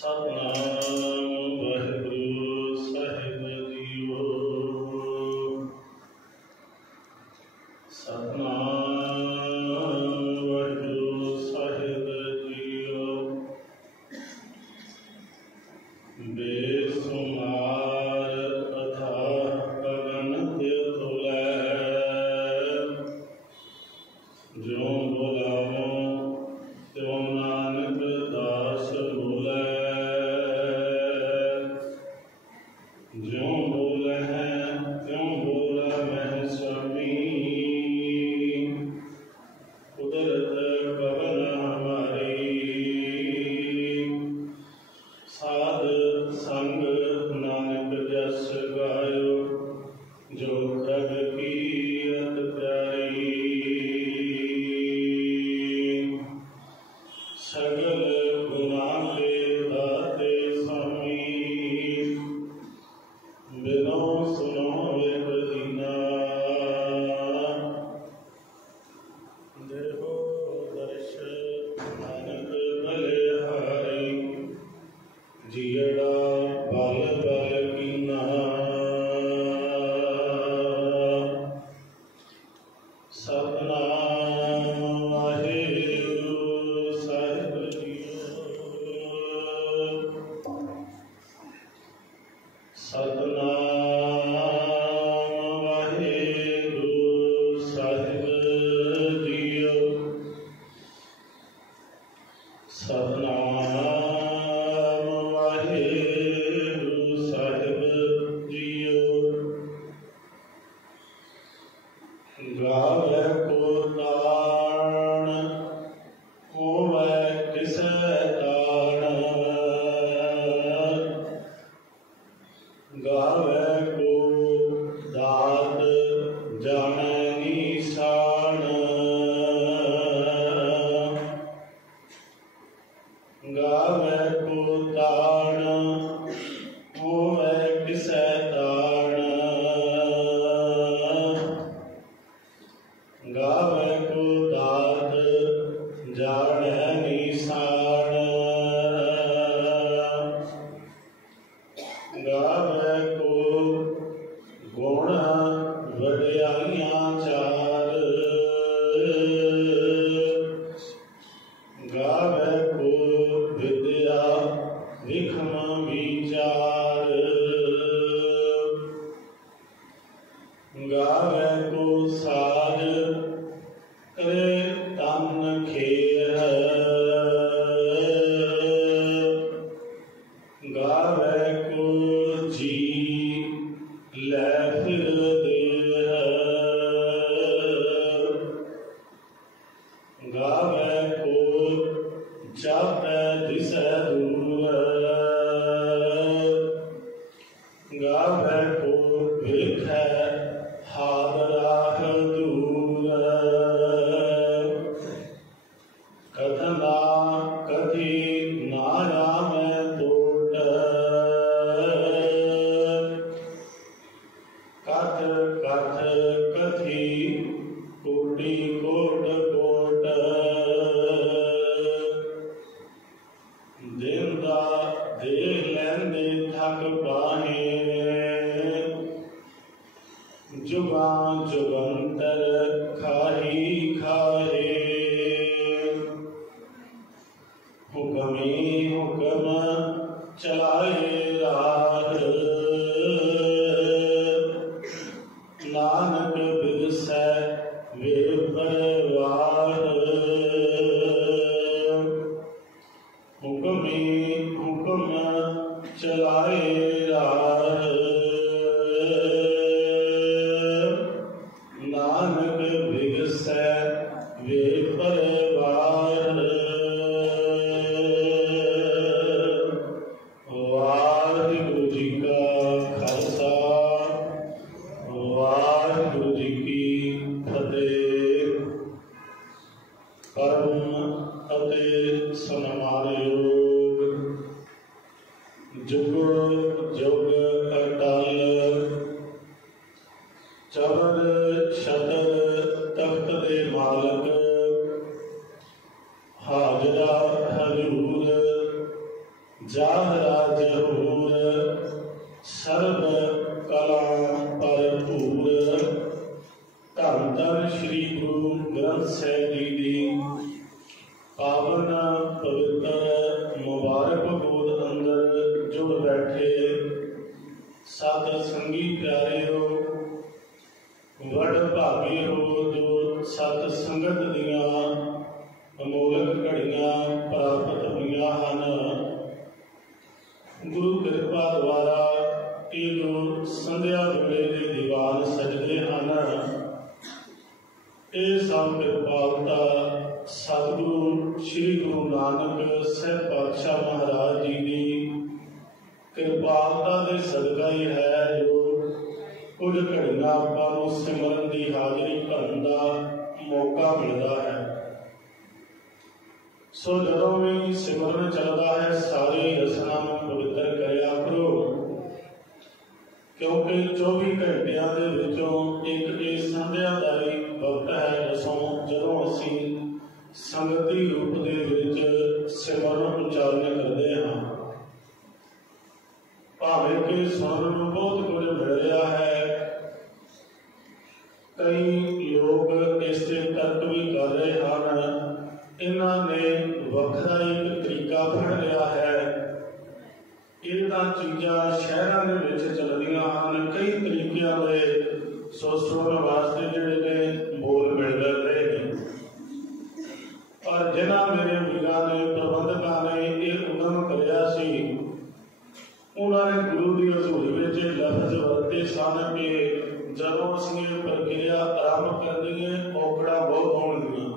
सतनाम वाहिगुरु साहिब जीओ। सतनाम वाहिगुरु साहिब जीओ। बेसुमार अथाह अगणित तुलै, ज्यों बुलावो त्यों नानक दास बोलै। ज्यों बोले हैं त्यों बोला मैं स्वामी, कुदरत कवन हमारी। साध संग नानक जस गायो, जो प्रभ की अत प्यारी। सगल गुना के दाते स्वामी, बिनो सुनो एक दीना। देहो दर्श नानक बलिहारी, जियड़ा बल बल कीना। सतनाम वाहिगुरु साहिब जीओ। सतनाम वाहिगुरु साहिब जीओ। सतनाम वाहिगुरु साहिब जीओ। गावे को ताण होवे किसे ताण, गावे को दात जाने निशान। गावे को ताण होवे किसे ताण, गावे को दात जाने निशान। गावे को गुण वडियाइयां चार, गावे को विद्या विखम विचार। गावे को साज करे तन खेर, गावे को जी लै फिर देर। गावे को जापै दिसै दूर, गावे को वेखै हादराह दूर। कथना कथी नाया में तोट, कथ कथ कथी कोटि कोट कोट। देंदा दे लैंदे थक पाहे, जुगां जुगंतर खाही खाहे। हुक्मे हुक्म चलाए राह, नानक बिरसै वे परवार। हुक्मे हुक्म चलाए राह, नानक बिरसै वे परवार। वाहिगुरु जी का खालसा, वाहिगुरु जी की फतेह। परम ਅਤੇ ਸਨਮਾਨਯੋਗ जुग जुग अटल, चरण छतर तख्त दे मालक, हाजरा हजूर जाह राज होर सर्व कला भरपूर। धन धन श्री गुरु ग्रंथ साहिब जी दी पावन पवित्र मुबारक गोद अंदर जुड़ बैठे सत संगी प्यारे हो, वड भागी हो जो सत संगत दियां अमोलक घड़ियां प्राप्त हुईयां हन। गुरु कृपा द्वारा ये जो संध्या वेले दे दीवान सजदे हन, ये सब कृपालता सतगुरु श्री गुरु नानक साहिब पातशाह महाराज जी की कृपालता दे सदका ही है जो कुछ घड़ियां आपां सिमरन की हाजरी भरन का मौका मिलता है। सो जदों भी सिमरन चलता है सारी रसना पवित्र करया करो, क्योंकि 24 घंटिया के विचों एक ये संध्या का ही वक्त है जदों असीं संगति रूप दे विच सिमरन उच्चारण करते हैं। भावें कि सुनने को बहुत कुछ मिल रहा है, कई लोग इससे तर्क भी कर रहे हैं, इन्होंने वखरा एक तरीका फड़ लिया है। ये चीज़ां शहरों के विच चलदियां हैं, कई तरीकों के सुनने वास्ते जिहड़े ने बोल मिल रहे हैं, पर जिन्हां मेरे वीरां ने प्रबंधकां ने यह उद्यम करिया सी, उन्होंने गुरु की हजूरी में लफ्ज वरते सन कि जदों असीं प्रक्रिया आरंभ करनी है औकड़ा बहुत होणगियां।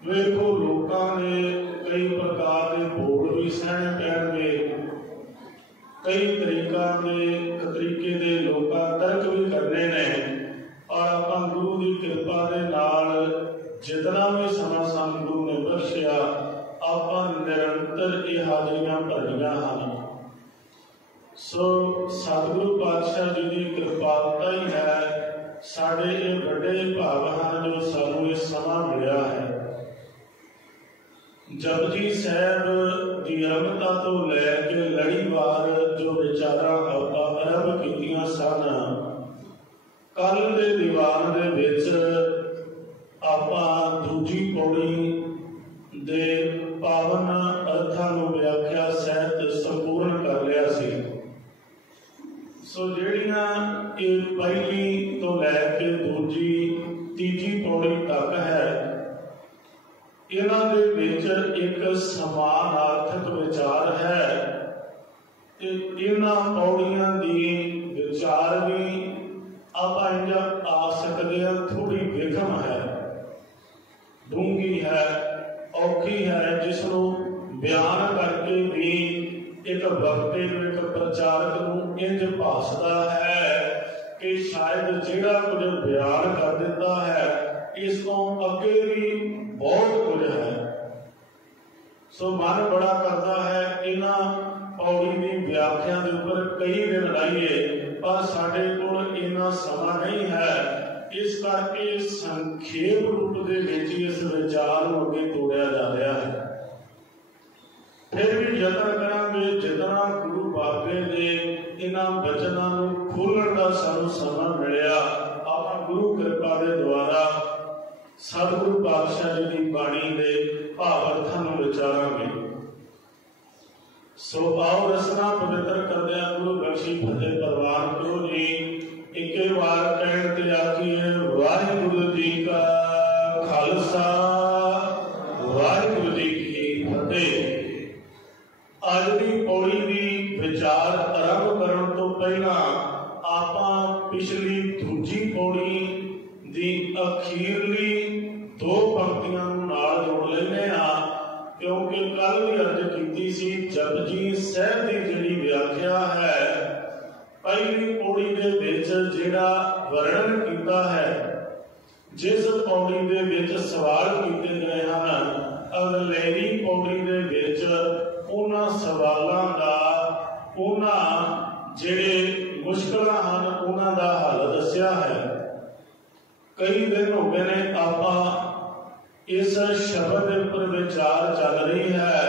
वेखो लोगों ने कई प्रकार के बोल भी सहने पैणगे, कई तरीके दे लोग तर्क भी करने ने, और आपां गुरु की कृपा के नाल जितना भी समा सानूं गुरु ने बख्शिया आपां निरंतर ये हाजरियां भरनियां हन। सो सतगुरु पातशाह जी की कृपालता ही है, साढ़े ये बड़े भाग हैं जो सानूं इस समा मिलिया है। जपजी साहब की आरंभता तो लैके लड़ीवार जो विचारां आपां आरंभ कीतियां सन, कल दे दीवान दे विच आपां दूजी पौड़ी दे पावन अर्थां नूं व्याख्या सहित संपूर्ण कर लिया सी। सो जिहड़ियां ये पहली तो लैके दूजी तीजी पौड़ी तक है, इन्हां दे विच एक समानार्थक विचार है। इन्हां पौड़ियां दी विचार भी आपां इंज आ सकदे हां, थोड़ी विखम है, डूंगी है, औखी है, जिसनूं बयान करके भी एक वक्ते एक प्रचारक नूं इंज भासदा है कि शायद जिहड़ा कुछ बयान कर दिता है इस तो अगे भी बहुत कुछ है। सो मन बड़ा करता है इन्हां पौड़ी की व्याख्या के ऊपर कई दिन लाइए, पर साडे कोल इन्ना समा नहीं है, इस करके संखेप रूप के इस विचार को अगे तोड़िया जा रहा है। फिर भी यतन करांगे जितना गुरु बाबे दे इन्हां वचनां नूं खोलण दा सानूं समा मिलिया, आपां गुरु कृपा दे द्वारा सतगुरु पातशाह जी की बाणी के भाव अर्थां नूं विचारांगे। सो आओ रसना पवित्र करदिया गुरु बख्शी फतेह प्रवान करो जी। इक्के बार कहण ते आखिए वाहिगुरु जी का खालसा वाहिगुरु जी की फतेह। अज की पौड़ी की विचार आरंभ करने तो पहला आपां पिछली दूजी पौड़ी दी अखीरली दो पंक्तियां नाल जोड़ लेने आ, क्योंकि कल भी अर्ज की सी जपजी साहब की जिहड़ी व्याख्या है, पहली पौड़ी दे विच जिहड़ा वर्णन कीता है, जिस पौड़ी दे विच सवाल कीते गए हैं, अगलेरी पौड़ी दे विच उन्हां सवालां दा उन्हां जिहड़े मुश्किलां हन उन्हां दा हल दस्या है। कई दिन हो गए ने आपां इस शब्द पर विचार चल रही है,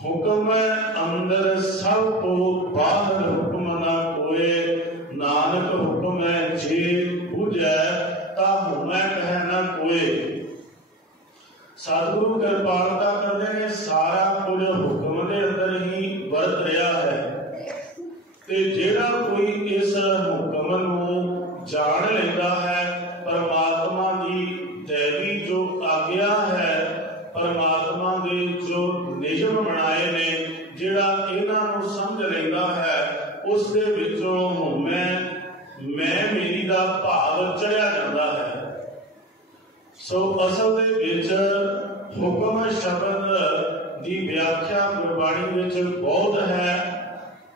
हुक्म अंदर सब को बाहर हुक्म ना कोए, नानक हुक्म है जे बुझै ता हुमै कह ना कोए। सतगुरु कृपालता करते ने सारा कुछ हुक्म के अंदर ही वरत रहा है, ते जेड़ा कोई इस हुक्म नूं जान लेंदा है, परमात्मा की दैवी जो आज्ञा है, परमात्मा के जो नियम बनाए ने, जेड़ा इन्हां नूं समझ लेंदा है, उस दे विचों मैं मेरी दा भाव चढ़िया जाता है। सो असल दे विच हुक्म शब्द की व्याख्या गुरबाणी विच बहुत है।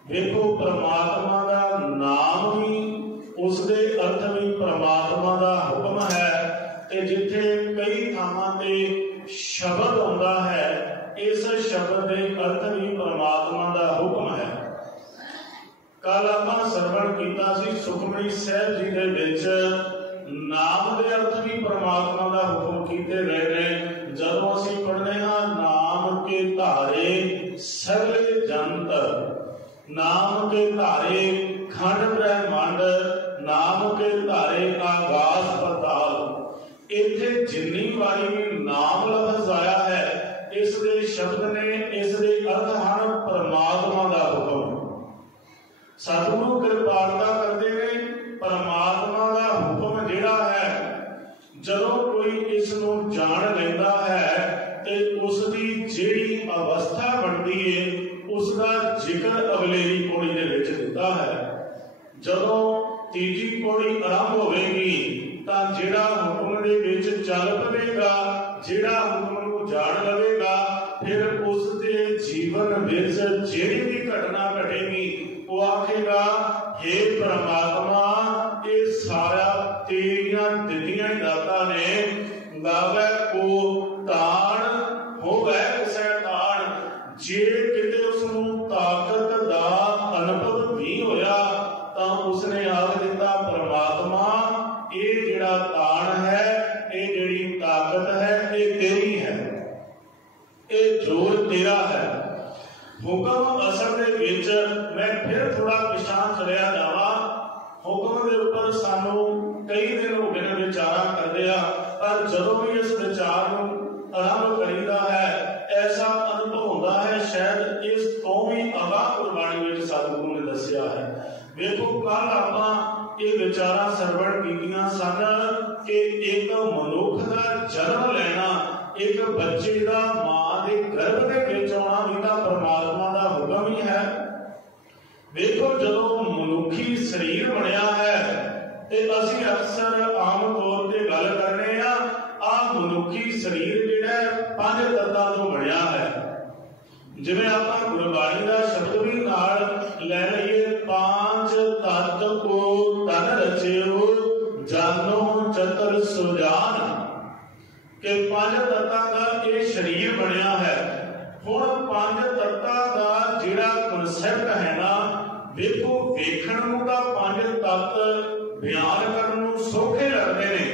देखो परमात्मा का नाम भी, उसके अर्थ भी परमात्मा का हुक्म है, ते जिथे कई थावां ते शब्द आउंदा है, इस शब्द के अर्थ भी परमात्मा का हुक्म है। कल आपां सरवण कीता सी सुखमनी साहिब जी दे विच नाम के अर्थ भी परमात्मा का हुक्म कीते गए ने। जदों असीं पढ़ने हां नाम के धारे सगले जंत, नाम के धारे खंड ब्रह्मंड, नाम के धारे आकाश पताल, इत्थे जिन्नी वारी भी नाम लफ्ज आया है, इस दे शब्द ने, इस दे अर्थ हैं परमात्मा का हुक्म। सतगुरु कृपालता करते हैं, परमात्मा का हुक्म जिहड़ा है, जदों कोई इसनूं जान लैंदा है ते उसकी जिहड़ी अवस्था बनती है, उसका जिक्र अगलेरी पौड़ी दे विच दिता है। जदों तीजी पौड़ी आरंभ होवेगी तां जिहड़ा हुक्म दे विच चल पवेगा, जिहड़ा हुक्म नूं जान लवेगा, फिर उसके जीवन विच जिहड़ी भी घटना घटेगी, वो आखेगा हे परमात्मा, ये सारा तेरियां दित्तियां ही दातां ने, गावे को ताण होवे किसे ताण, जे किते उसनूं ताकत दा अनुभव नहीं होया तां उसने आख दिता परमात्मा, ये जिहड़ा ताण है, ये जिहड़ी ताकत है, ये तेरी है, ये जोर तेरा है। हुक्म असल दे विच मैं फिर थोड़ा पिछां चलिया जावां। हुक्म के उपर सानू कई दिन हो गए विचारा करदे आ, पर जदों भी इस विचार नूं आरंभ करीदा है, ऐसा अनुभव होता है शायद इस तो भी अगाह गुरबाणी विच सतगुरु ने दस्सिया है। वेखो कल आपां ये विचारा सरवण कीतियां सन कि एक मनुख का जन्म लेना, एक बच्चे का मां के गर्भ के विच आउणा भी तां परमात्मा का हुक्म ही है। देखो जदों मनुखी शरीर बनया है ते असीं अक्सर आम तौर पर गल करने आ मनुखी शरीर जिहड़ा पंज तत्तां तों बनया है। जिवें आपां गुरबाणी का शब्द भी नाल लै लईए, पांच तत्त को तन रचियो जानो चतर सुजान, कि पांच तत्तां का ये शरीर बनया है। हुण पांच तत्तां का जिहड़ा कॉन्सैप्ट है ना, देखो वेखण नूं तां पांच तत्त बयान करन नूं सौखे लगदे ने,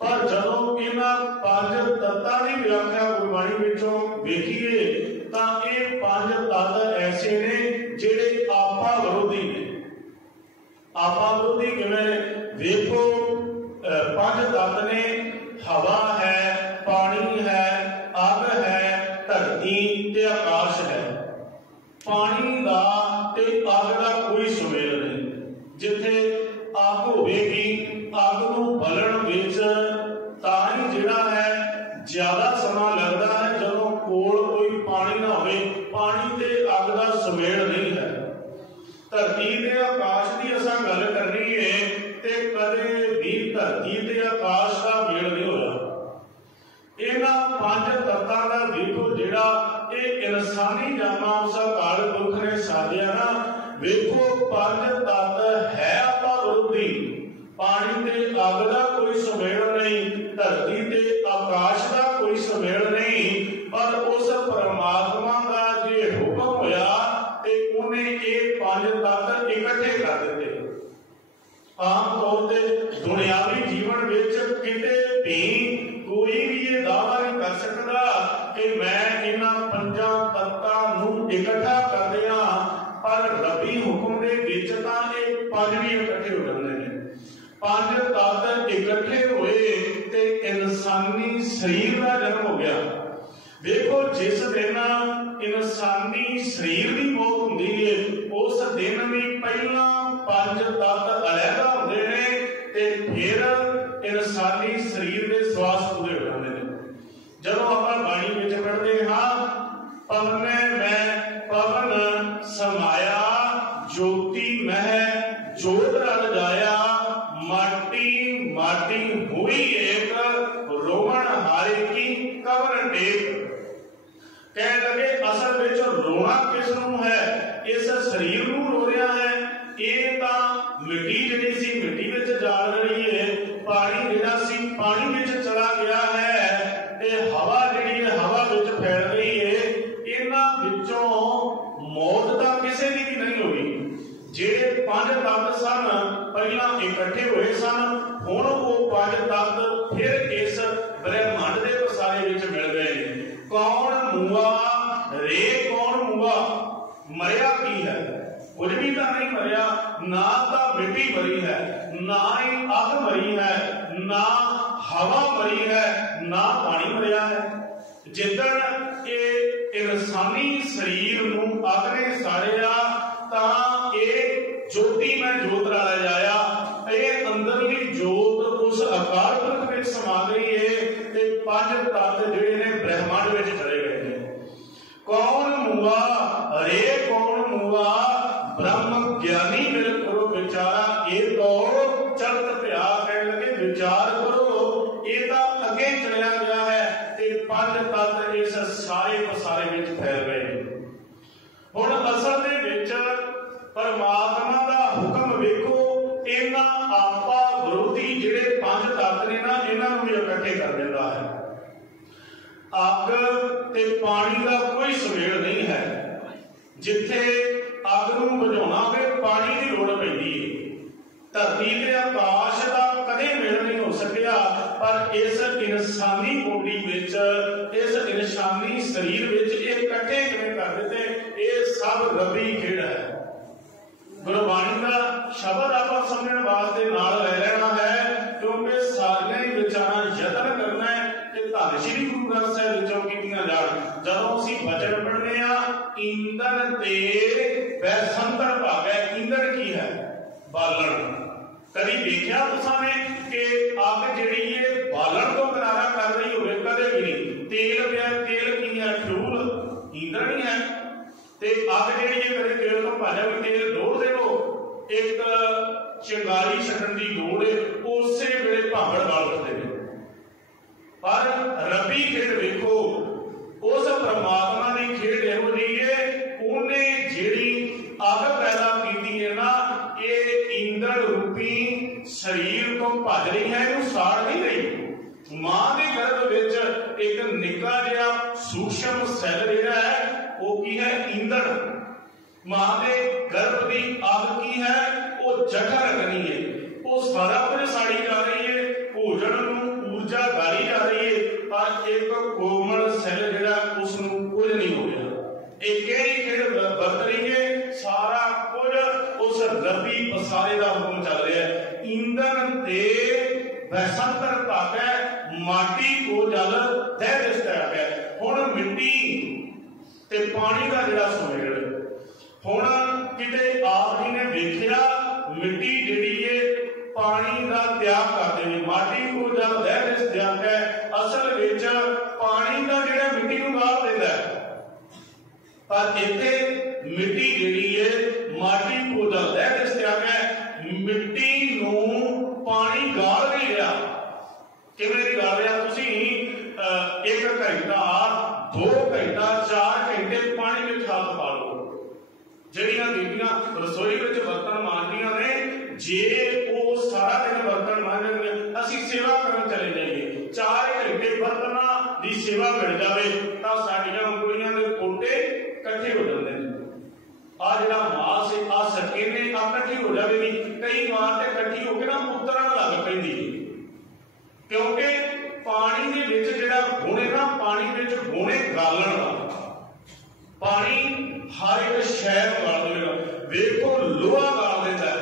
पर जदों इन्हां पांच तत्तां दी व्याख्या गुरबाणी विचों वेखीए तां ये पांच तत्त ऐसे ने जिहड़े आपा विरोधी ने। आपा विरोधी किवें? देखो पांच तत्त ने, हवा है, पानी है, अग है, धरती ते आकाश है। पानी का ते अग का कोई सुमेल नहीं। जिथे अग होगी, अग नूं बलण विच तां ही जिहड़ा है ज्यादा समा लगता है, जदों कोल कोई पानी ना होवे, पानी ते अग का सुमेल नहीं है। धरती ते आकाश की असां गल करनी है ते कदे भी धरती ते आकाश का मेल नहीं होया। इन्हां पंज तत्तां दा देखो जिहड़ा ये इंसानी जामा उस अकाल पुरख ने साधिया ना, वेखो पंज तत्त है आपा विरोधी। पानी ते अग का कोई सुमेल नहीं, धरती ते आकाश का कोई सुमेल नहीं, पर उस परमात्मा का जे हुक्म होया ते उन्हें ये पंज तत्त इकट्ठे कर दिते। आम तौर पर दुनियावी जीवन विच किते भी कोई भी ये दावा नहीं कर सकता कि मैं इन्हां पंजां तत्तां नूं इकट्ठा करते हैं, पर रबी हुक्म के विच तां ये पंज भी इकट्ठे हो जाते हैं। पंज तत्त इकट्ठे हुए ते इंसानी शरीर का जन्म हो गया। देखो जिस दिन इंसानी शरीर की मौत होती है उस दिन भी पहला पंज तत्त अलहदा होते हैं ते फिर इंसानी शरीर के श्वास पूरे हो जाते हैं। जब आप बाणी विच पढ़ते हाँ, पवने में पवन समाया, ज्योति मह जोत रल जाया, माटी माटी हुई एक, रोवण हारे की कवर टेक। कह लगे असल विच रोना किसनू है? इस शरीर नू रो रहा है। ये तां मिट्टी जिहड़ी सी मिट्टी विच जाल रही है, पानी जिहड़ा सी पानी विच चला गया है, ते हवा जिहड़ी है हवा विच फैल रही है। इन्हां विचों मौत तां किसी दी भी नहीं होई। ਜਿਹੜੇ पंज तत्त सन पहला इकट्ठे हुए सन, हुण वो पंज तत्त फिर इस ब्रह्मंड के पसारे विच मिल गए। कौन मुआ रे कौन मुआ? मरिया की है? कुछ भी तो नहीं मरिया। ना तो मिट्टी मरी है, ना ही अग मरी है, ना हवा मरी है, ना पानी मरिया है। जिदन ये इंसानी शरीर नूं अग ने साड़िया तां ज्योति में जोत रला जाया। ये अंदरली जोत उस अकाल पुरख में समा गई है ते पंज तत्त जिहड़े ने ब्रह्मांड में चले गए हैं। कौन मुआ रे कौन मुआ? ब्रह्म ज्ञानी मिल करो विचारा। ये तो चलत पिया कह लगे विचार करो, ये तो अगे चलिया गया है ते पंज तत्त इस सारे पसारे में फैल गए। हुण असल दे विच परमात्मा का हुक्म वेखो, इन्हां आपा विरोधी जिहड़े पंज तत्त ने ना, इन्हां नूं भी इकट्ठे कर दिंदा है। अग ते पानी का कोई सुमेल नहीं है। जिथे अग नूं बुझाउणा होवे पानी की लोड़ पैंदी है। धरती ते आकाश का कदे मेल नहीं हो सकिया, पर इस इंसानी बॉडी विच, इस इंसानी शरीर विच इकट्ठे किवें कर दिते? ये सब रबी खेड़ है। गुरबाणी का शब्द आप समझने वास्ते नाल ले लेना है, क्योंकि सारियां ही विचारां यतन करना है कि धन श्री गुरु ग्रंथ साहिब विचों कीतियां जाण। जदों असीं वचन पढ़ने आ, ईंधन ते वैसंतर भाग है। ईंधन की है? बालन। कभी देखिया तुसां ने कि अग जिहड़ी है बालन तो किनारा कर रही होवे? कदे भी नहीं। तेल पिया, तेल की है? फ्यूल, ईंधन ही है। ते अग जिहड़ी है कदे तेल तो भाजा भी तेल डोल देवो, एक चिंगारी छड्डण दी लोड़ है, उसे वेले भागड़ बाल उठदे ने। पर रबी खेड़ वेखो, उस परमात्मा की खेड़ इहो जी है, उन्हें जिहड़ी अग पैदा कीती है ना, ये ईंधन रूपी शरीर तो भज रही है, इहनूं साड़ नहीं रही। मां के गर्भ विच एक निक्का जिहा सूक्ष्म सैल जिहड़ा है वो की है? ईंधन। मां के गर्भ की अग की है? वो जठर अग्नि है। वो सारा कुछ साड़ी जा रही है, भोजन नूं ऊर्जा गाली जा रही है, पर एक कोमल सैल जिहड़ा उसनूं कुछ नहीं हो गया। एक ही खेड़ बरत रही है, सारा कुछ उस रबी पसारे का हुक्म चल रहा है। ईंधन ते वैसंतर तक है, माटी को जल दह दिसता है। हुण मिट्टी ते पानी का जिहड़ा सुमेल, हुण किते आप जी ने देखिया मिट्टी जिहड़ी है पानी का त्याग कर देवी, माटी को जल दह दिस त्याग है। असल विच पानी का जिहड़ा मिट्टी नूं गाल दिंदा है, पर इत्थे मिट्टी जिहड़ी है माटी को जल दह दिस त्याग है। मिट्टी नूं पानी गाल नहीं रहा। किवें नहीं गाल रहा? तुसीं एक घंटा, 2 घंटा, 4 घंटे पानी में हाथ पा लो। जिहड़ियां बीबियां रसोई विच बर्तन मांजदियां ने, जे वो सारा दिन बर्तन मांजणगे, असीं सेवा करन चले जाइए, 4 घंटे बर्तनां दी सेवा मिल जावे तां साडीआं ਉਂਗਲੀਆਂ ਦੇ ਕੋਟੇ इकट्ठे हो जाते हैं। आ जिहड़ा मास है, आ सकेने आ इकट्ठी हो जाएगी। कई बार ते इकट्ठी होकर ना उतरन लग पैंदी है, क्योंकि पानी दे विच जिहड़ा गुण है ना, पानी विच गुण है गालण दा। पानी हर एक शहर गाल देगा। वेखो लोहा गाल देता है,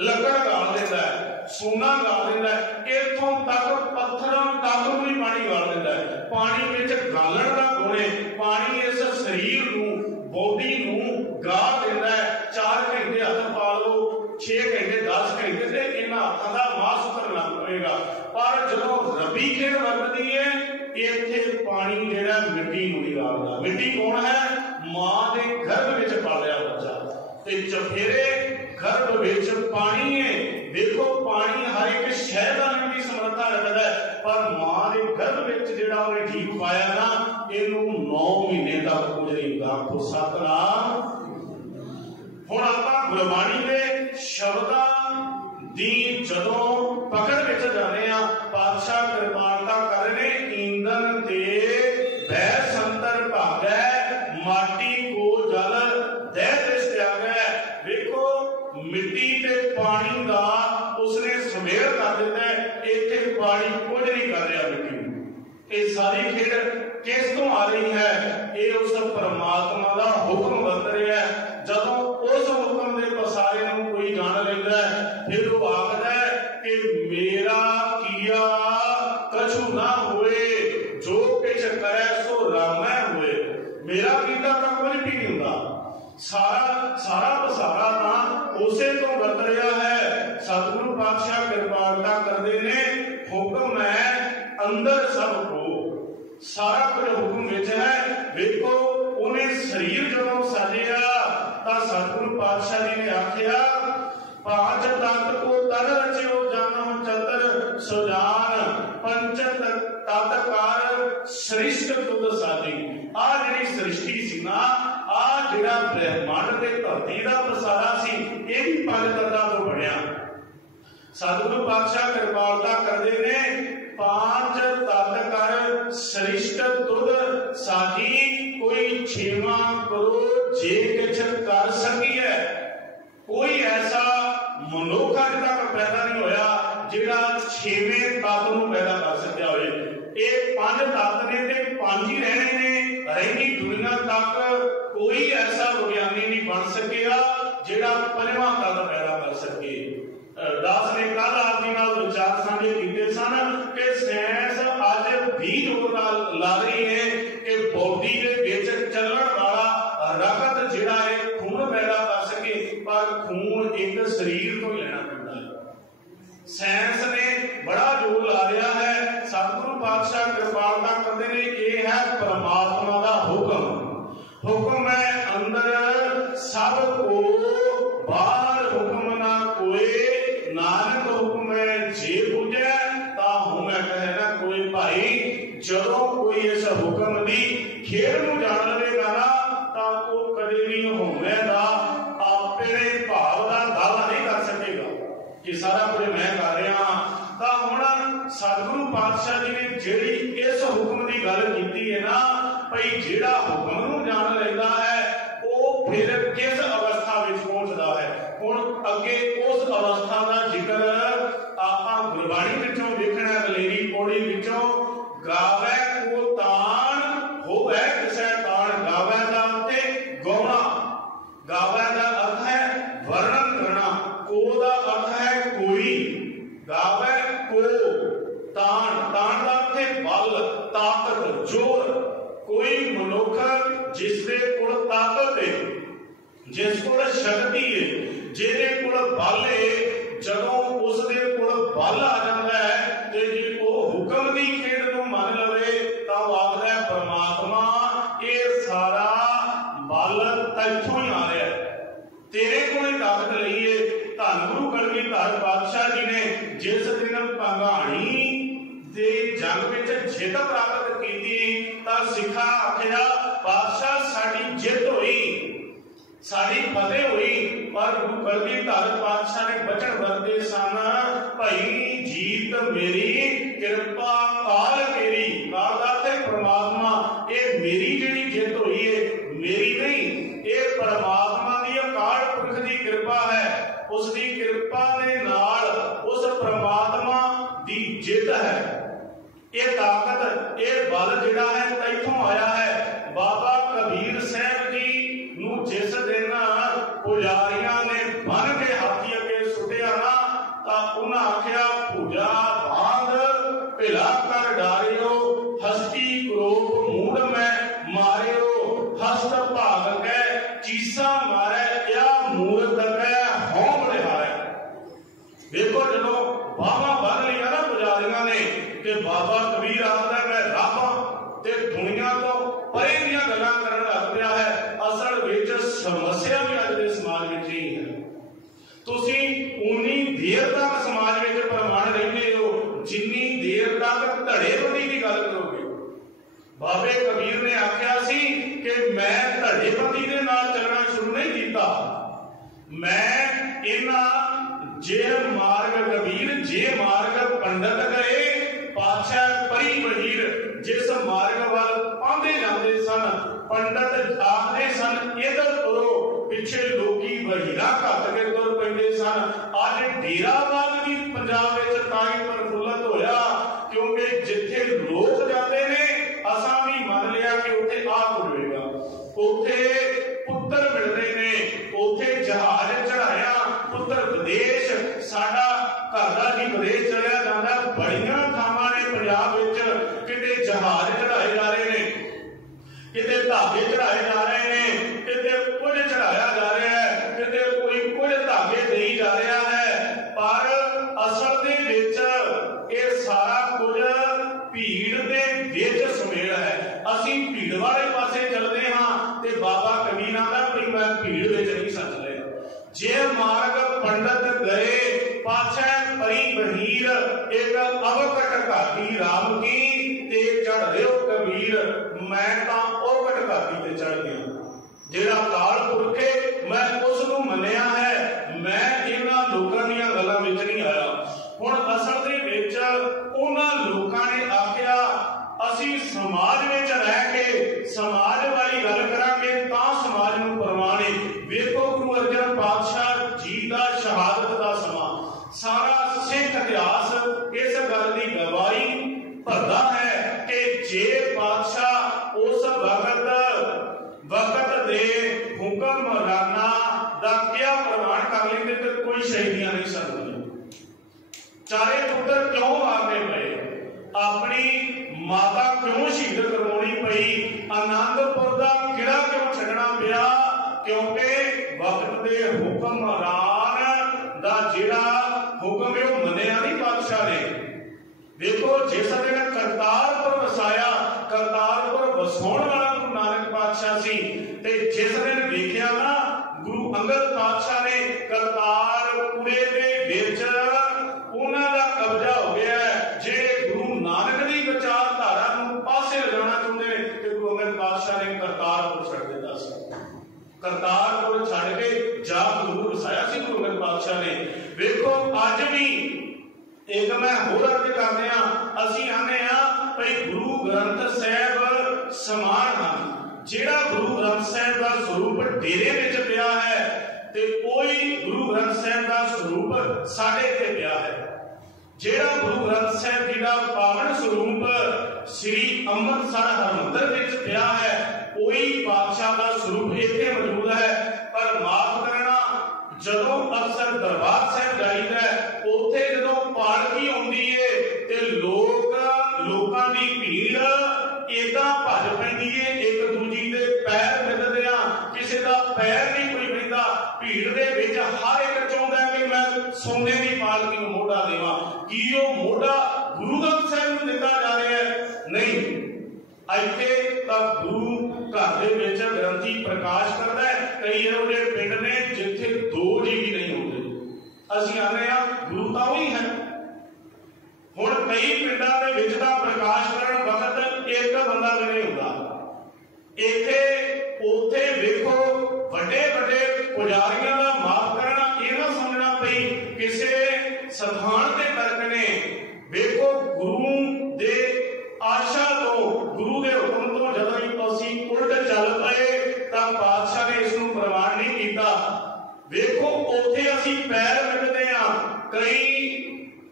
लकड़ गाल देता है, सोना गाल देता है, इथों तक पत्थरों तक भी पानी गाल देता है। पानी विच गालण दा गुण है, पानी इस शरीर नूं बॉडी नूं गाल देता है। 4 घंटे हथ पा लो, 6 घंटे 10 घंटे से इन्हां हत्थां दा मास उतरन लग पएगा। पर जदों रबी खेड़ वरतदी है इत्थे पानी जिहड़ा मिट्टी नूं नहीं गालदा। मिट्टी कौन है? मां दे गर्भ विच पालिया बच्चा ते चफेरे गर्भ विच पानी है। देखो पानी हर एक शह दा की समर्था रखदा है, पर मां दे गर्भ विच जिहड़ा उहने ठीक पाया ना इहनूं 9 महीने तक कुछ नहीं हुंदा। आखो सतनाम। हुण आपां गुरबाणी दे शब्दां दी जदों पकड़ विच जाने आ, पातशाह कृपालता कर रहे ने ईंधन ते वै संतर भागै माटी को जल दे दृश त्यागै। देखो मिट्टी ते पानी का उसने सुमेल कर दिता है, इत्थे पानी कुछ नहीं कर रहा मिट्टी नूं। ये सारी खेड़ किस तो आ रही है? ये उस परमात्मा का हुक्म बरत रहा है। जदों उस हुक्म के पसारे नूं कोई जान लेंदा है फिर वो आखदा है कि मेरा किया कछु ना होए, जो किछ करे सो रामै होए। मेरा कीता तां कुछ भी नहीं हुंदा। सारा पसारा तां उसे तो बरत रहा है। सतगुरु पातशाह कृपालता करदे ने, हुक्म है अंदर सब को, सारा कुछ हुक्म विच है। देखो उन्हें शरीर जदों साजिया तां सतगुरु पातशाह जी ने आखिया 5 तत्त को तन रचियो जानो चतर सुजान, 5 तत्कार सृष्ट तुद साजी। आ जिहड़ी सृष्टि सी ना, आ जिहड़ा ब्रह्मांड ते धरती दा पसारा सी, ये भी 5 तत्तां तो बनया। सतगुरु पातशाह कृपालता करदे ने 5 तत्त कर सृष्ट तुद साजी, कोई 6वां करो जे किछ कर सकी है। कोई ऐसा मनुख अज तक पैदा नहीं होया जिहड़ा 6वें तत्त नूं पैदा कर सकिया होए। ये 5 तत्त ने ते 5 ही रहने ने। रही दुनिया तक कोई ऐसा विज्ञानी नहीं बन सकिया जिहड़ा 5वां तत्त पैदा कर सके। दास ने कल आप जी नाल विचार साझे कीते सन कि साइंस अज भी जोर ला रही है कि बॉडी दे विच चलण वाला रगत जिहड़ा है खून पैदा कर सके, पर खून एक शरीर तो लेना पैंदा है। साइंस ने बड़ा जोर ला रहा है। सतगुरु पातशाह कृपालता करते ने, यह है परमात्मा का हुक्म। हुक्म है अंदर सब को, बाहर हुक्म ना कोई। नानक हुक्म है जे बुझे ता हूं मैं कहना कोई भाई। जदों कोई इस हुक्म की खेड़ नूं जान लवेगा ना तां वो कदे भी होवे दा अपने भाव का दावा नहीं कर सकेगा कि सारा कुछ मैं कर रहा हां। तां हुण सतगुरु पातशाह जी ने जिहड़ी इस हुक्म की गल कीती है ना, भई जिहड़ा हुक्म नूं जान लैंदा है वो फिर किस अवस्था विच पहुंचदा है। हुण अगे उस अवस्था का जिक्र आपां गुरबाणी विचों देखना। दलेरी पौड़ी विचों गावै को तान होवै किसै तान। गावै दा अर्थ गौणा, गावै दा अर्थ है वर्णन करना, को दा अर्थ है कोई। गावै को तान, तान दा अर्थ है बल, ताकत, जोर। कोई मनुख जिसदे कोल ताकत है, जिस कोल शक्ति है, जिहदे कोल बल है, जदों उसदे कोल बल आ जाता है ते जे वो हुक्म दी खेड़ नूं मन लवे तां आखदा है परमात्मा ये सारा बल तैथों ही आ रहा है, तेरे कोल ही ताकत लई है। धन गुरु कलगीधर पातशाह जी ने जिस दिन भंगाणी दे जंग विच जित प्राप्त कीती तां सिखा आखिया पातशाह साडी जित होई, साड़ी फतेह हुई। पर गुरु कलगीधर पातशाह ने बचन वरते सन, भाई जीत मेरी कृपा काल मेरी। काल दा ते परमात्मा, ये मेरी जिहड़ी जित हुई है मेरी नहीं, ये परमात्मा दी अकाल पुरख दी कृपा है। उसकी कृपा दे नाल उस परमात्मा दी जित है। ये ताकत, ये बल जिहड़ा है तैथों आया है। बाबा कबीर साहब समस्या भी अज के समाज में ही है। तुसी उन्नी देर तक समाज में प्रमाण रहते हो जिन्नी देर तक धड़ेबंदी की गल करोगे। बाबे कबीर ने आख्या सी कि मैं धड़ेबंदी के नाल चलना शुरू नहीं किया, मैं इन्हां जे मार्ग कबीर जे मार्ग पंडित गए पातशाह परी बहीर जिस मार्ग वाल पांदे जाते सन, पंडित आखते सन इधर तुरो, पिछे लोकी बहीरा घट के तुर पैंदे सन। अज डेराबाद भी पंजाब विच ताई प्रफुल्लत होया क्योंकि जिथे लोग जाते ने असां भी मन लिया कि उत्थे आ होवेगा, उत्थे पुत्र मिलते ने, उत्थे जहाज चढ़ाया पुत्र विदेश साडा घर दा जी विदेश चलिया जांदा। बड़ियां थावां ने पंजाब विच किते जहाज चढ़ाए जा रहे ने, किते धागे चढ़ाए जा रहे ने, किते कुछ चढ़ाया जा रहा है, किते कोई कुछ धागे देई जा रहा है। पर असल दे विच ये सारा कुछ भीड़ दे विच सुमेल है। असीं भीड़ वाले पासे चलदे हां ते बाबा कबीर आंदा भी मैं भीड़ विच नहीं सच लिया। जे मार्ग पंडित गए पातशाह परी बहीर एक अवकट घाटी राम की ते चढ़ रहे हो कबीर, मैं तां अवकट घाटी ते चढ़ गया। जेड़ा काल पुरखे मैं उस नूं मन्निया है, मैं इन्हां लोकां दीयां गल्लां विच नहीं आया। हुण असल दे विच उन्हां लोकां ने आखिया असीं समाज विच रह के समाज वाली गल करांगे तां समाज नूं परवाने। वेखो गुरु अर्जन पातशाह जी दा शहादत दा समा सारा सिख इतिहास इस गल की गवाही भरदा है कि जे पातशाह उस वक्त दे हुक्मराना दा क्या प्रमाण कर लेंदे तो कोई शहीदियां नहीं सकती। चारे पुत्र क्यों मारने पे, अपनी माता क्यों शहीद करवानी पई, आनंदपुर का किला क्यों छड्डना पिया, क्योंकि वक्त दे हुक्मरान दा जिहड़ा हुक्म है वो मन्निया नहीं पातशाह ने। देखो जिस दिन करतारपुर वसाया, करतारपुर वसाउण वाला गुरु नानक पातशाह सी ते जिस दिन देखिया ना गुरु अंगद पातशाह ने करतारपुरे दे विच उन्हां दा कब्जा हो गया है। जे गुरु नानक दी विचारधारा नूं पासे लगाना चाहुंदे ने ते गुरु अंगद पातशाह ने करतारपुर छड्ड दित्ता सी। करतारपुर छड्ड के जा गुरु वसाया सी गुरु अंगद पातशाह ने। वेखो अज भी एक मैं होर अर्ज करने असीं आने भाई गुरु ग्रंथ साहिब समान हैं। जिहड़ा गुरु ग्रंथ साहिब का स्वरूप डेरे विच पिया है ते कोई गुरु ग्रंथ साहिब का स्वरूप साडे ते पिया है। जिहड़ा गुरु ग्रंथ साहिब जी का पावन स्वरूप श्री अमृतसर हरमंदिर विच पिया है, कोई पातशाह का स्वरूप इत्थे मौजूद है। पर माफ करना जदों अक्सर दरबार साहिब जाईदा है उत्थे जदों पालकी आउंदी है ते लोकां दी भीड़ इदां भज पैंदी है, एक दूजी दे पैर मिलदे आ, किसी दा पैर नहीं कोई मिलदा। भीड़ दे विच हर एक चाहुंदा है कि मैं सोने दी पालकी नूं मोढ़ा देवां। की ओह मोढ़ा गुरु ग्रंथ साहिब नूं दित्ता जा रहा है? नहीं, इत्थे तां गुरु घर दे विच ग्रंथी प्रकाश करदा है। कई इहो जिहे पिंड ने जिथे दो जी भी नहीं होंदे, असीं आने गुरु तां वही है। हुण कई पिंडां दे विच तां प्रकाश करन वक्त एक बंदा भी नहीं हुंदा। इत्थे उत्थे वेखो वड्डे वड्डे पुजारियां दा माफ करना ये ना समझना पई किसे स्थान ते करक ने। वेखो गुरु दे आशा तो गुरु के हुक्म तो जदों ही असीं उल्ट चल पए तां पातशाह ने इस नूं प्रमाण नहीं कीता। वेखो उत्थे असीं पैर मिलदे आ, कई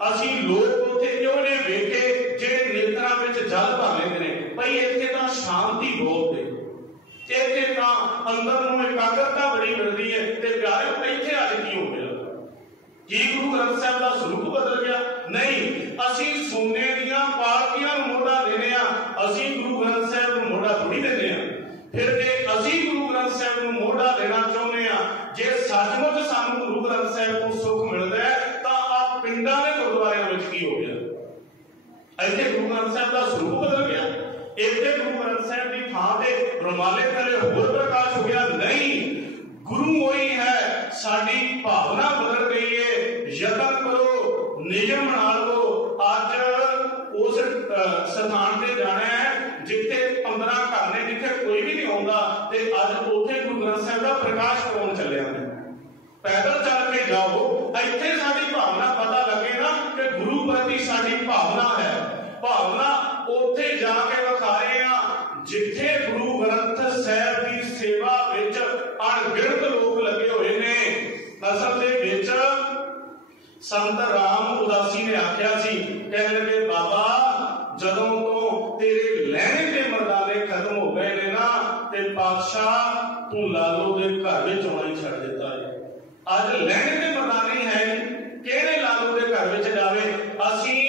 असीं लोग उत्थे क्यों ने वेखे जिहड़े नेत्रां विच जल भर लेंदे ने भाई इत्थे तां शांति बहुत है, इत्थे तां अंदर नूं एकाग्रता बड़ी मिलदी है। ते प्यारे इत्थे अज की हो गया? की गुरु ग्रंथ साहिब का स्वरूप बदल गया? नहीं, असीं सोने दीयां पालकियां नूं मोढ़ा देने आ, असीं गुरु ग्रंथ साहिब नूं मोढ़ा थोड़ी देने आ। फिर जे असीं गुरु ग्रंथ साहिब नूं मोढ़ा देना चाहुंदे आ, जे सचमुच सानूं गुरु ग्रंथ साहिब तो सुख मिलदा है तां आ पिंडां दे गुरुद्वारियां विच की हो गया? इत्थे गुरु ग्रंथ साहिब का स्वरूप बदल गया। इत्थे गुरु ग्रंथ साहिब की थां ते रुमाले थले होर प्रकाश हो गया? नहीं, गुरु वही है, साडी भावना बदल गई है। यतन करो, नियम बना लो। अज उस स्थान से जाना है जिथे 15 घर ने, जिथे कोई भी नहीं आउंदा, ते अज उत्थे गुरु ग्रंथ साहिब दा प्रकाश कराउण चले आंदे। पैदल चल के जाओ, इत्थे साडी भावना पता लगे ना कि गुरु प्रति साडी भावना है। भावना उत्थे जाके विखा रहे हैं जिथे गुरु ग्रंथ साहिब की सेवा विच अणगिणत लोग लगे हुए ने। असल दे विच संत राम उदासी ने आख्या सी, कहने लगे बाबा जदों तो तेरे लहने के मर्दाने खत्म हो गए ने ना, ते पातशाह तू लालो दे घर विच आउणा ही छड्ड दिता है। अज लहने के मर्दाने है किहड़े लालो दे घर विच जावे। असीं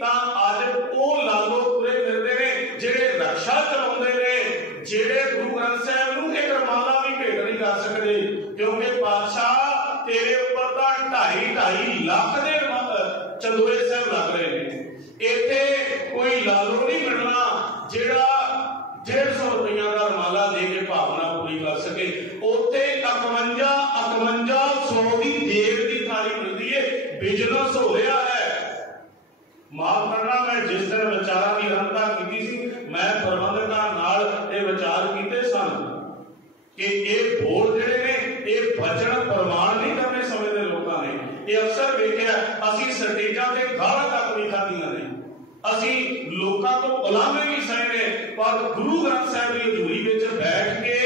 तां अज ਉਹ ਲਾਲੋ ਤੁਰੇ ਫਿਰਦੇ ਨੇ ਜਿਹੜੇ ਰਕਸ਼ਾ ਚਲਾਉਂਦੇ ਨੇ, ਜਿਹੜੇ ਗੁਰੂ ਗ੍ਰੰਥ ਸਾਹਿਬ ਨੂੰ ਇੱਕ ਰਮਾਲਾ ਵੀ ਭੇਟ ਨਹੀਂ ਕਰ ਸਕਦੇ, ਕਿਉਂਕਿ ਪਾਤਸ਼ਾਹ ਤੇਰੇ ਉੱਪਰ ਤਾਂ 2.5 ਲੱਖ ਦੇ ਚੰਦੋਏ ਸਾਹਿਬ ਲੱਗ ਰਹੇ ਨੇ। ਇੱਥੇ ਕੋਈ ਲਾਲੋ ਨਹੀਂ ਮਿਲਣਾ ਜਿਹੜਾ 150 ਰੁਪਈਆ ਦਾ ਰਮਾਲਾ ਦੇ ਕੇ ਭਾਵਨਾ ਪੂਰੀ ਕਰ ਸਕੇ। ਉੱਥੇ 51 ਦੀ ਦੇਰ ਦੀ ਥਾਲੀ ਮਿਲਦੀ ਹੈ। ਬਿਜ਼ਨਸ ਹੋ ਰਿਹਾ ਹੈ। माफ करना, मैं जिस दिन विचारों की रंता की सी, मैं प्रबंधकों नाल ये विचार किए सन कि ये बोर्ड जिहड़े ने ये बचन प्रमाण नहीं करने समय के लोगों ने। ये अक्सर देखिया असीं स्टेजां ते गालां तक भी खादियां ने, असीं लोकां तो उलामे भी सहे ने, पर गुरु ग्रंथ साहिब की हजूरी विच बैठ के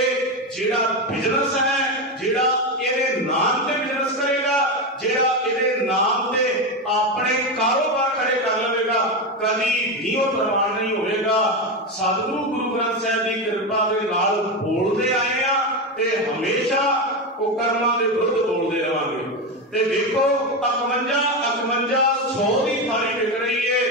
जिहड़ा बिजनेस है, जिहड़ा इहदे नाम ते बिजनेस करेगा, जिहड़ा इहदे नाम ते अपने कारोबार खड़े कर लवेगा, कभी भी वो प्रमाण नहीं होएगा। सतगुरु गुरु ग्रंथ साहिब की कृपा के नाल बोलते आए हैं ते हमेशा कुकर्मां दे विरुद्ध बोलते रहांगे। ते देखो 51 की थाली विक रही है।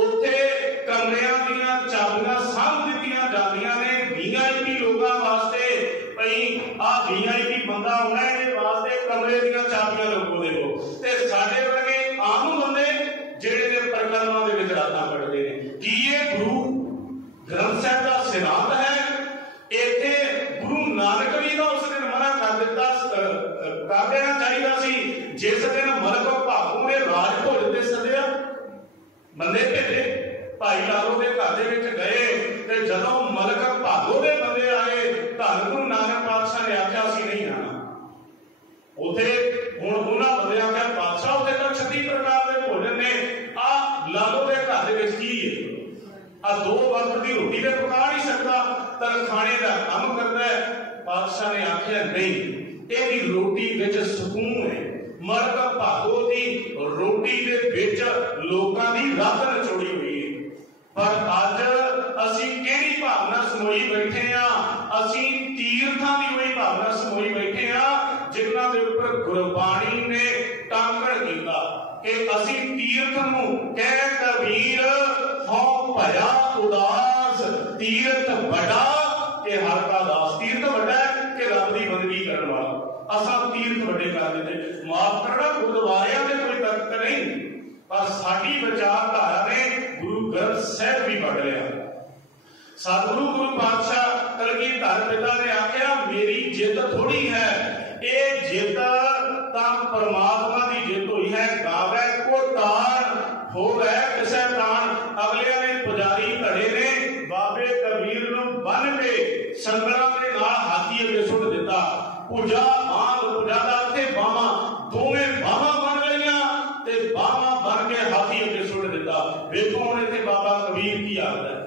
उत्थे कमरियां दीयां चाबियां सांभ दित्तियां जांदियां ने VIP लोकां वास्ते। भई आ VIP बंदा होना है वास्ते कमरे दीयां चाबियां लोगों देखो, ते साडे वर्गे आम बंदे ਜਿਹੜੇ ਦੇ ਪ੍ਰਕਰਮਾਂ ਦੇ ਵਿੱਚ ਰਾਤਾਂ ਕੱਢਦੇ ਨੇ। ਕੀ ਇਹ ਗੁਰੂ ਗ੍ਰੰਥ ਸਾਹਿਬ ਦਾ ਸਿਧਾਂਤ ਹੈ? ਇੱਥੇ ਗੁਰੂ ਨਾਨਕ ਵੀ ਦਾ ਉਸ ਦਿਨ ਮਨਾ ਕਰ ਦਿੱਤਾ, ਕਰ ਦੇਣਾ ਚਾਹੀਦਾ ਸੀ। ਜਿਸ ਦਿਨ ਮਲਕ ਭਾਗੂ ਨੇ ਰਾਜ ਭੋਜ ਤੇ ਸੱਦਿਆ, ਬੰਦੇ ਭੇਜੇ, ਭਾਈ ਲਾਲੋ ਦੇ ਘਰ ਦੇ ਵਿੱਚ ਗਏ, ਤੇ ਜਦੋਂ ਮਲਕ ਭਾਗੋ ਦੇ ਬੰਦੇ ਆਏ, ਧੰਨ ਗੁਰੂ ਨਾਨਕ ਪਾਤਸ਼ਾਹ ਨੇ ਆਖਿਆ ਸੀ ਨਹੀਂ ਆਣਾ। ਉੱਥੇ ਹੁਣ ਉਹਨਾਂ ਬੰਦਿਆਂ ਕਿਹਾ ਪਾਤਸ਼ਾਹ ਉੱਥੇ ਤਾਂ 36 ਪ੍ਰਕਾਰ ਦੇ ਭੋਜਨ ਨੇ, ਆ ਲਾਲੋ ਦੇ ਘਰ ਦੇ ਵਿੱਚ ਕੀ ਹੈ? ਆ 2 ਵਕਤ ਦੀ ਰੋਟੀ ਤੇ ਪਕਾ ਨਹੀਂ ਸਕਦਾ, ਤਰਖਾਣੇ ਦਾ ਕੰਮ ਕਰਦਾ ਹੈ। ਪਾਤਸ਼ਾਹ ਨੇ ਆਖਿਆ ਨਹੀਂ, ਇਹਦੀ ਰੋਟੀ ਵਿੱਚ ਸਕੂਨ ਹੈ। ਮਲਕ ਭਾਗੋ ਦੀ ਰੋਟੀ ਦੇ ਵਿੱਚ ਲੋਕਾਂ ਦੀ ਰੱਤ ਨਿਚੋੜੀ ਹੋਈ ਹੈ। ਪਰ ਅੱਜ ਅਸੀਂ ਕਿਹੜੀ ਭਾਵਨਾ ਸਮੋਈ ਬੈਠੇ ਆ? ਅਸੀਂ ਤੀਰਥਾਂ ਦੀ ਉਹੀ ਭਾਵਨਾ ਸਮੋਈ ਬੈਠੇ ਆ ਜਿਨ੍ਹਾਂ ਦੇ ਉੱਪਰ ਗੁਰਬਾਣੀ ਨੇ ਟਾਂਕਣ ਕੀਤਾ कि असी तीर्थ नूं कह कबीर हों भया उदास, तीर्थ बड़ा के हर का दास। तीर्थ बड़ा है कि रब की बंदगी करने वाला, असा तीर्थ बड़े कर देते। माफ करना, गुरुद्वारियां में कोई तर्क नहीं, पर साडी विचारधारा ने गुरु ग्रंथ साहिब भी पढ़ लिया। सतगुरु गुरु पातशाह कलगीधर पिता ने आख्या मेरी जिद थोड़ी है, ये जिद तां परमात्मा की जिद हुई है। गावे को तान हो गए किसे तान। अगलिया ने पुजारी धड़े ने बाबे कबीर नूं बन के संगड़ा के नाल हाथी अगे सुट दिता। पूजा मांग, पूजा दा अर्थ बावां, दोवें बावां बन लईआं ते बावां बन के हाथी अगे सुट दिता। वेखो हुण इत्थे बाबा कबीर की आखदा है,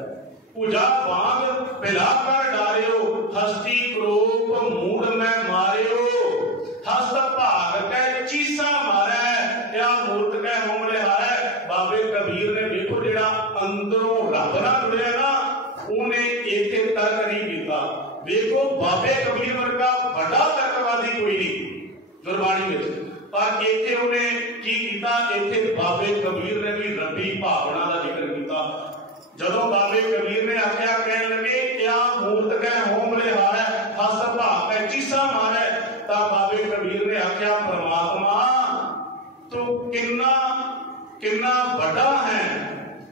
पूजा बांग पिला कर डारियो, हस्ती क्रोप मूड में मारियो, हस्त भाग के चीसा मारै, या मूर्त के होमले हारै। बाबे कबीर ने देखो जिहड़ा अंदरों रब नाल जुड़िया ना, उन्हें इत्थे तर्क नहीं कीता। देखो बाबे कबीर वर्गा बड़ा तर्कवादी कोई नहीं गुरबाणी विच, पर इत्थे उन्हें की कीता? इत्थे बाबे कबीर ने भी रबी भावना का जिक्र किया। जदों बाबे कबीर ने आख्या कहन लगे क्या मूर्त के होमले हारै, हस्त भाग के चीसा मारै, तां बाबे कबीर ने आख्या परमात्मा तू किन्ना किन्ना बड़ा है।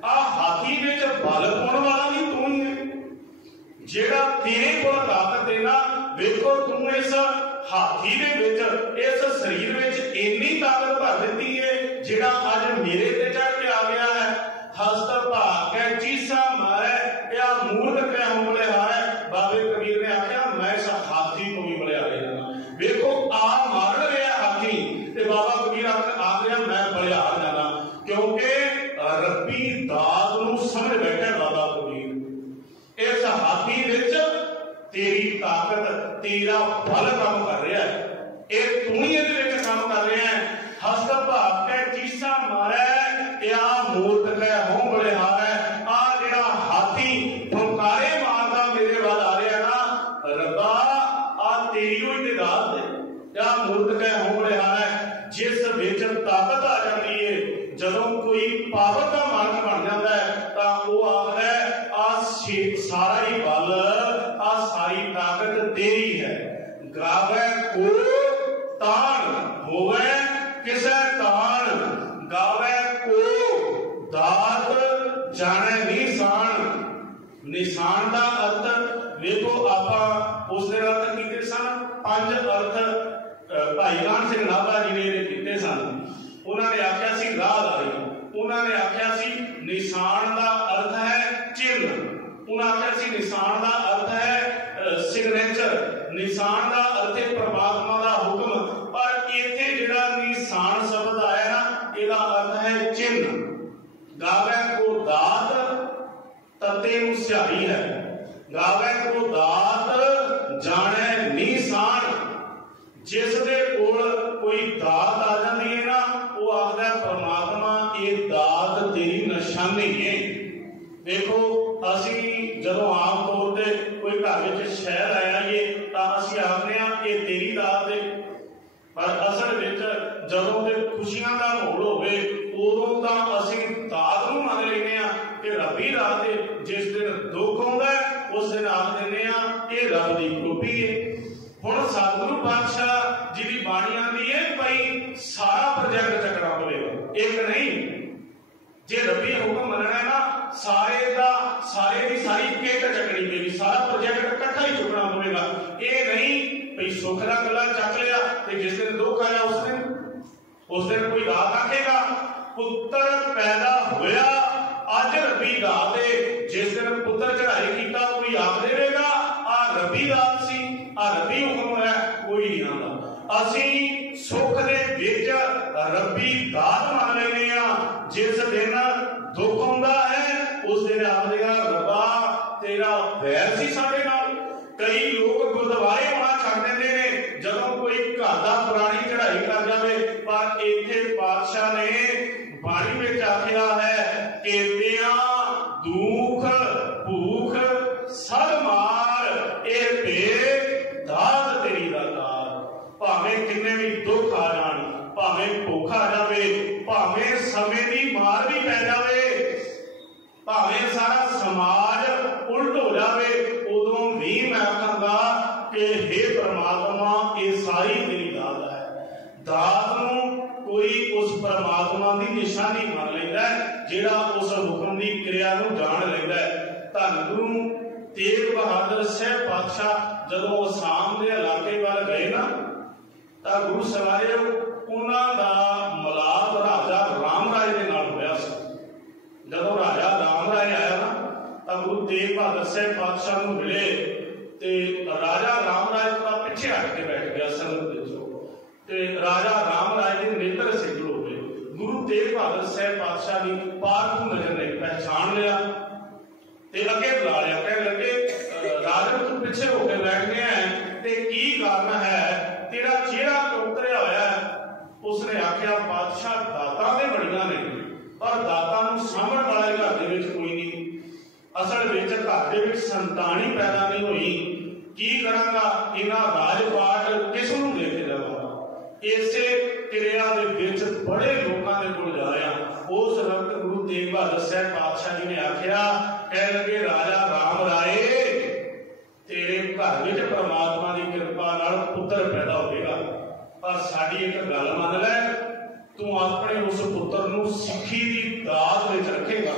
आ हाथी विच बल पाउण वाला भी तू ही है, जेड़ा तेरे कोल ताकत है ना। देखो तू इस हाथी दे विच इस शरीर विच इन्नी ताकत भर दी है जिहड़ा अज मेरे ते चढ़ के आ गया है। हस्त भाग के चीसा मारे या मूर्ख कै हमले हारे। बाबे कबीर ने आख्या मैं इस हाथी को भी बलिहारे जाना। देखो आ मार रहा हाथी ते बाबा कबीर आख रहा मैं बलिहार जाना, क्योंकि रब्बी दात नूं समझ बैठे बाबा कबीर। इस हाथी विच तेरी ताकत तेरा बल काम कर रहा है, ये तू ही इहदे काम कर रहा है। हस्त भाग के चीसा मारे या मूर्ख कै हों बलिहारे। आ जिहड़ा हाथी फुंकारे मारदा मेरे वाल आ रहा ना, रब्बा आ तेरी ही दात है या मूर्ख कै हों बलिहारे। जिस विच ताकत आ जाती है, जदों कोई पावर का मालक बन जाता है तो वह आखदा है आ सारा ही बल आ सारी ताकत तेरी है। गावे को तान होवे किसे तान, गावे को दात जाने निशान। निशान का अर्थ देखो आप उस दिन अर्थ किए सन, 5 अर्थ भाई कान सिंह नाभा जी ने किए सन। उन्होंने आख्या सी राहदारी, उन्होंने आख्या सी निशान का अर्थ है चिन्ह, उन्होंने आख्या सी निशान का अर्थ है सिग्नेचर, निशान का अर्थ है परमात्मा का हुक्म। पर इत्थे जिहड़ा निशान शब्द आया ना, इसका अर्थ है चिन्ह। गावे को दात तते नूं स्याही है, गावे को दात जाने निशान। जिस दे कोल कोई दात आ जाती है ना, वो आखदा परमात्मा ये दात तेरी निशानी है। देखो असी जदों आम तौर पर कोई घर में शहर आया ये तो असी आखने ये तेरी दात है, पर असल में जदों ते खुशियां का माहौल होवे उदों तो असी दात नूं मन लैने आ कि रब्बी दात है। जिस दिन दुख आउंदा उस दिन आख दिंदे आ ये रब दी कृपा है। हुण सतगुरु पातशाह जी की बाणी आंदी है भाई सारा प्रोजेक्ट चकना पवेगा, एक नहीं। जे रब्बी हुक्म मनना है ना, सारे की सारी किट चकनी पेगी, सारा प्रोजेक्ट इकट्ठा ही चुकना पवेगा। ये नहीं भाई सुख का गला चक लिया तो जिस दिन दुख आया उस दिन कोई दात आखेगा पुत्र पैदा होया अज रब्बी दात है। जिस दिन पुत्र चढ़ाई किया कोई आख देगा आ रब्बी दात सी, आ रब्बी हुक्म है, कोई नहीं आंदा। असी सुख दे विच रब्बी दात मान लेने आ। जिस दिन दुख आउंदा है उस दिन आखदे आ रब्बा तेरा वैर सी साडे नाल। कई लोग गुरुद्वारे आना छड्ड देंदे ने जदों कोई घर दा पुरानी चढ़ाई कर जावे, पर इत्थे पातशाह ने बाणी विच आखिया है केतियां दुख भूख सब मार ए भे दात तेरी दातार। भावें किन्ने भी दुख आ जाण, भावें भुख आ जावे, भावें समय की मार भी पै जावे, भावें सारा समाज उल्ट हो जावे, उदों भी मैं आखांगा कि हे परमात्मा ये सारी तेरी दात है। दात नूं कोई उस परमात्मा की निशानी मान लैंदा है जिहड़ा उस हुक्म की क्रिया नूं जान लैंदा है। धन गुरु तेग बहादुर साहब पातशाह जदों आसाम के इलाके वाल गए ना, तो गुरु सवारे उन्हां दा मिलाप राजा राम राय दे नाल होया सी। जदों राजा राम राय आया ना तो गुरु तेग बहादुर साहब पातशाह नूं मिले ते राजा राम राय थोड़ा पिछे हट के बैठ गया संगत ते राजा राम राय के नेत्र सिगल हो गए। गुरु तेग बहादुर साहब पातशाह की पारखू नजर ने पहचान लिया ते अगे बुला लिया, कहने लगे राजन तू पिछे होकर बैठ गया है ते की कारण है, तेरा चेहरा तो उतरिया होया है। उसने आख्या पातशाह दाता दे बड़ियां ने पर दाता नूं सामण वाला घर दे विच कोई नहीं। असल विच घर दे विच संतान ही पैदा नहीं हुई, की करांगा इन्हां राजपाट किस नूं दे के जावां। इसे क्रिया दे विच बड़े लोकां दे कोल जाया। उस वक्त गुरु तेग बहादुर साहब पातशाह जी ने आख्या, कह लगे राजा राम राय तेरे घर विच परमात्मा की कृपा नाल पुत्र पैदा होगा, पर साडी एक गल मान लै, तू अपने उस पुत्र नूं सिक्खी की दात विच रखेगा,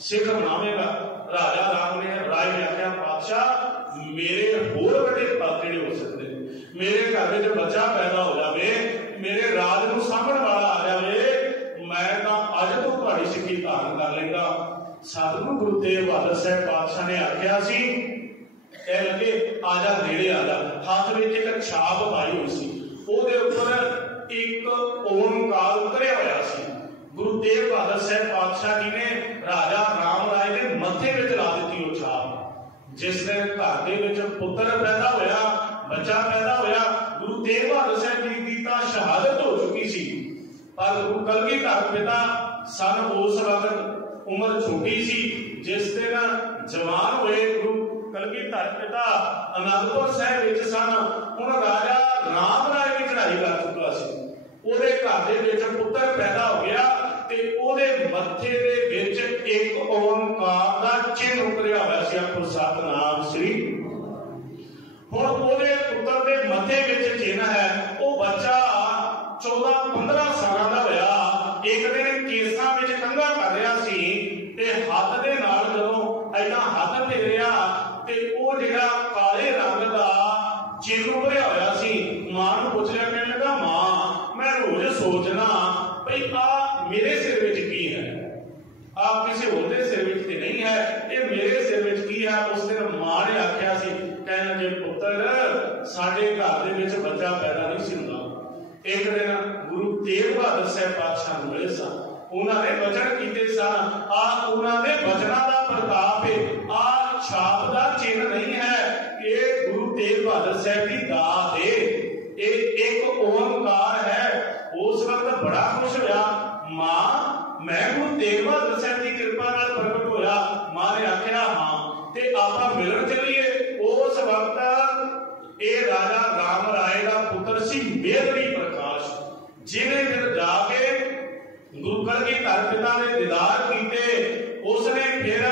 सिख बनावेगा। राजा राम ने राय ने आख्या पातशाह मेरे होर बड़े पद जिहड़े हो सकते, मेरे घर में बच्चा पैदा हो जाए, मेरे राज को सामण वाला आ जाए, मैं तो अज तो तुहाडी सिक्खी धारण कर लेंगा। सतगुरु गुरु तेग बहादुर साहब पातशाह ने आख्या सी, कह लगे आजा नेड़े आजा। हाथ में एक छाप पाई हुई सी, ਉਹਦੇ ਉੱਪਰ एक ओंकार उतरिया होया सी। गुरु तेग बहादुर साहब पातशाह जी ने राजा राम राय के मत्थे विच ला दित्ती वो छाप। जिस दिन घर दे विच पुत्र पैदा होया, बच्चा पैदा होया, गुरु तेग बहादुर साहब जी की तो शहादत हो चुकी सी, पर गुरु कलगीधर पिता सन उस वक्त उम्र छोटी सी। जिस दिन जवान हुए गुरु कलगीधर पिता अनंदपुर साहब विच सन, हुण राजा राम राय भी चढ़ाई कर चुका सी। ਉਹਦੇ घर ਦੇ ਵਿੱਚ ਪੁੱਤਰ ਪੈਦਾ ਹੋ ਗਿਆ ਤੇ ਉਹਦੇ ਮੱਥੇ ਦੇ ਵਿੱਚ ਇੱਕ ਓੰਕਾਰ ਦਾ ਚਿੰਨ੍ਹ ਉਤਰਿਆ ਹੋਇਆ ਸੀ, ਆਪੋ ਸਤਨਾਮ ਸ੍ਰੀ। ਹੁਣ ਉਹਦੇ ਪੁੱਤਰ ਦੇ ਮੱਥੇ ਵਿੱਚ ਚਿੰਨ੍ਹ ਹੈ। ਉਹ ਬੱਚਾ 14-15 ਸਾਲਾਂ ਦਾ ਹੋਇਆ। ਇੱਕ ਦਿਨ ਕੇਸਾਂ ਵਿੱਚ ਕੰਘਾ ਕਰ ਰਿਹਾ ਸੀ ਤੇ ਹੱਥ ਦੇ ਨਾਲ ਜਦੋਂ ਐਦਾਂ ਹੱਥ ਫੇਰਿਆ ਤੇ ਉਹ ਜਿਹੜਾ ਕਾਲੇ ਰੰਗ ਦਾ चिन्ह भरिया होया सी। मां नूं पुछ लिया, कहने लगा मां मैं रोज सोचना भई आ मेरे सिर विच की है, आ किसी होर दे सिर विच ते नहीं है, ये मेरे सिर विच की है। उस दिन मां ने आख्या सी, कहने लगे पुत्र साडे घर दे विच बच्चा पैदा नहीं सी हुंदा। एक दिन गुरु तेग बहादुर साहब पातशाह नूं मिले सन, उन्होंने वचन कीते सन, आ उन्होंने वचना दा प्रताप है, आ छाप दा चिन्ह नहीं है, ये गुरु तेग बहादुर साहब की दात है, ये एक ओंकार है। उस वक्त बड़ा खुश होया। मां मैं गुरु तेग बहादुर साहब की कृपा नाल प्रगट होया। मां ने आख्या हां ते आपां मिलन चलिए। उस वक्त ये राजा राम राय का पुत्र सी मेदनी प्रकाश, जिन्हें दिन जाके गुरु कलगीधर पिता ने दीदार कीते। उसने फिर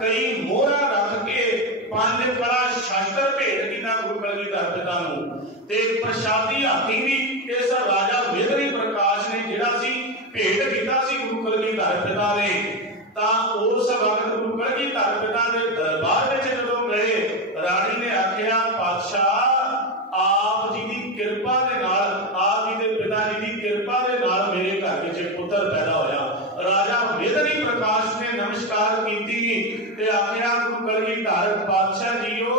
कई मोहरा रख के 5 कड़ा शास्त्र भेंट किया गुरु कलगीधर पिता नूं ते प्रसादी हाथी भी इस राजा मेदनी प्रकाश ने जिहड़ा सी भेंट किया सी गुरु कलगीधर पिता ने। तां उस वक्त गुरु कलगीधर पिता के दरबार विच जदों गए, रानी ने आख्या पातशाह आप जी की कृपा दे नाल, आप जी के पिता जी की कृपा दे नाल मेरे घर विच पुत्र पैदा होया। राजा मेदनी प्रकाश ने नमस्कार कीती ते आख्या गुरु कलगीधर पातशाह जीओ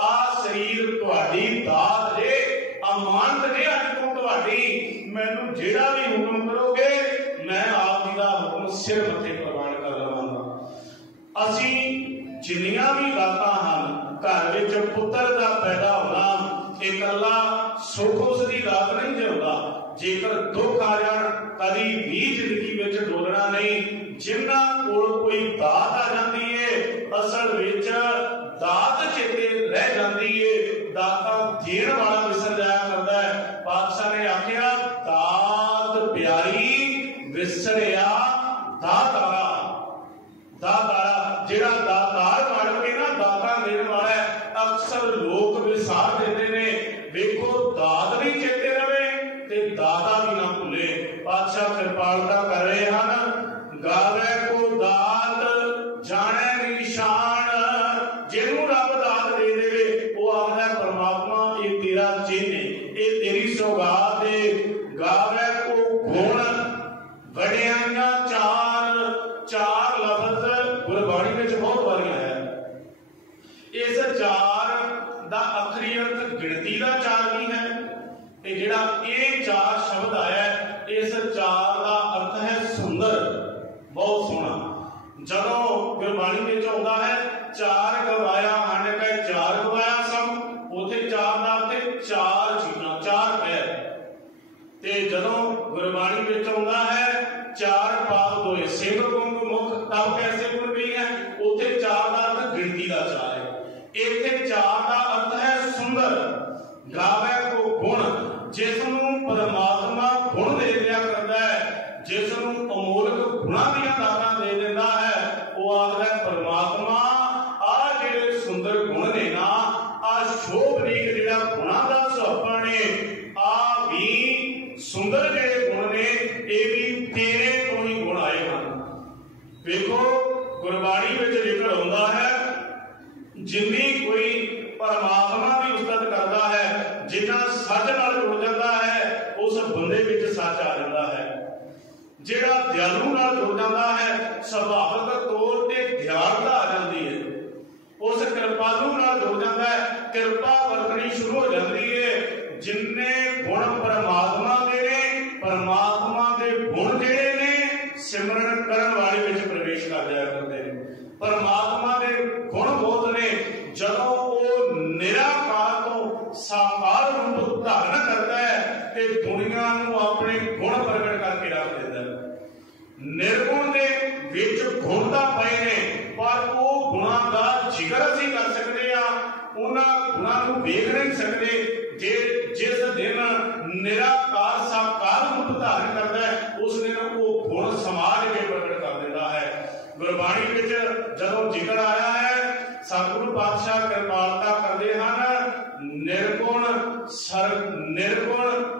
आ शरीर तुहाडी दात जे, अमानत जे अज तो तुहाडी, मैनूं जेड़ा भी हुक्म करोगे मैं आप जी दा हुक्म सिर मथे प्रवान कर लवांगा। असीं जिन्नियां भी दातां हन घर विच पुत्र दा पैदा होना इकल्ला सुख उसकी दात नहीं जिंदा। जेकर दुख आ जाण कदी भी जिंदगी विच डोलना नहीं। जिन्हां कोल कोई दात आ जाती है असल विच दात चेते रह जाती है, दाता देण वाला विसर जाया करता है। पातशाह ने आख्या दात प्यारी विसरिया दातारा। दातारा जिहड़ा दातार बन के ना दाता देण वाला है, अक्सर लोग विसार देते ने। देखो दात भी चेते रहे ते दाता भी ना भूले। पातशाह कृपालता कर रहे हैं। गावे को दात जाने निशान, जिन्हों रब दात दे देवे वो आखदा परमात्मा ये तेरा चिन्ह है, ये तेरी सौगात है। गावे को गुण वडियाइयां चार, चार लफ्ज गुरबाणी में बहुत बारी आया। इस चार दा अखरी अर्थ गिनती का चार भी है, ते जिहड़ा ये चार शब्द आया इस चार का अर्थ है सुंदर, बहुत सोहना। जदों गुरबाणी में आउंदा है चार गवाया हंड के चार गवाया सम, उथे चार दा अर्थ चार चीज़ां, चार पैर। ते जदों गुरबाणी में आउंदा है चार पाप दोए सिंह गुंग मुख तब कैसे गुण गई है, उथे चार दा अर्थ गिनती का चार है। इत्थे चार का अर्थ है सुंदर। गावे को गुण, जिसनूं परमात्मा गुण दे दिया करता है, जिसनूं अमोलक गुणां दीयां दातां दे दिंदा है, वो आखदा परमात्मा आ जिहड़े सुंदर गुण ने ना, आ शोभनीक जिहड़ा गुणां दा सुहपण ने, आ भी सुंदर जिहड़े गुण ने ये भी तेरे तो ही गुण आए हैं। देखो गुरबाणी में जिक्र होता है जिन्नी कोई परमात्मा की उस्तत करता है, जिन्ना ਜਿਹੜਾ ਦਿਆਲੂ ਨਾਲ ਜੁੜ ਜਾਂਦਾ ਹੈ, ਸੁਭਾਵਿਕ ਤੌਰ ਤੇ ਦਿਆਲਤਾ ਆ ਜਾਂਦੀ ਹੈ। ਉਸ ਕਿਰਪਾਲੂ ਨਾਲ ਜੁੜ ਜਾਂਦਾ ਹੈ, ਕਿਰਪਾ ਵਰਤਣੀ ਸ਼ੁਰੂ ਹੋ ਜਾਂਦੀ ਹੈ। ਜਿੰਨੇ ਗੁਣ ਪਰਮਾਤਮਾ ਦੇ ਨੇ, ਪਰਮਾਤਮਾ ਦੇ ਗੁਣ ਜਿਹੜੇ ਨੇ ਸਿਮਰਨ ਕਰਨ ਵਾਲੇ ਵਿੱਚ ਪ੍ਰਵੇਸ਼ ਕਰ ਜਾਇਆ ਕਰਦੇ ਨੇ। ਪਰਮਾਤਮਾ ਦੇ ਗੁਣ ਬਹੁਤ ਨੇ। ਜਦੋਂ ਉਹ ਨਿਰਾਕਾਰ ਤੋਂ ਸਾਕਾਰ ਰੂਪ ਧਾਰਨ ਕਰਦਾ ਹੈ ਤੇ ਦੁਨੀਆ ਨੂੰ ਆਪਣੇ ਗੁਣ ਪ੍ਰਗਟ ਕਰਕੇ ਰੱਖ ਦਿੰਦਾ ਹੈ। ਨਿਰਗੁਣ ਦੇ ਵਿੱਚ ਗੁਣ ਤਾਂ ਪਏ ਨੇ, ਪਰ ਉਹ ਗੁਣਾਂ ਦਾ ਜ਼ਿਕਰ ਅਸੀਂ ਕਰ ਸਕਦੇ ਆ, ਉਹਨਾਂ ਗੁਣਾਂ ਨੂੰ ਵੇਖ ਨਹੀਂ ਸਕਦੇ। ਜਿਸ ਦਿਨ ਨਿਰਾਕਾਰ ਸਾਕਾਰ ਰੂਪ ਧਾਰਨ ਕਰਦਾ ਹੈ, ਉਸ ਦਿਨ ਉਹ ਗੁਣ ਸਮਾਜ ਕੇ ਪ੍ਰਗਟ ਕਰ ਦਿੰਦਾ ਹੈ। ਗੁਰਬਾਣੀ ਵਿੱਚ ਜਦੋਂ ਜ਼ਿਕਰ ਆਇਆ ਹੈ, ਸਤਿਗੁਰੂ ਪਾਤਸ਼ਾਹ ਕਿਰਪਾਲਤਾ ਕਰਦੇ ਹਨ। ਨਿਰਗੁਣ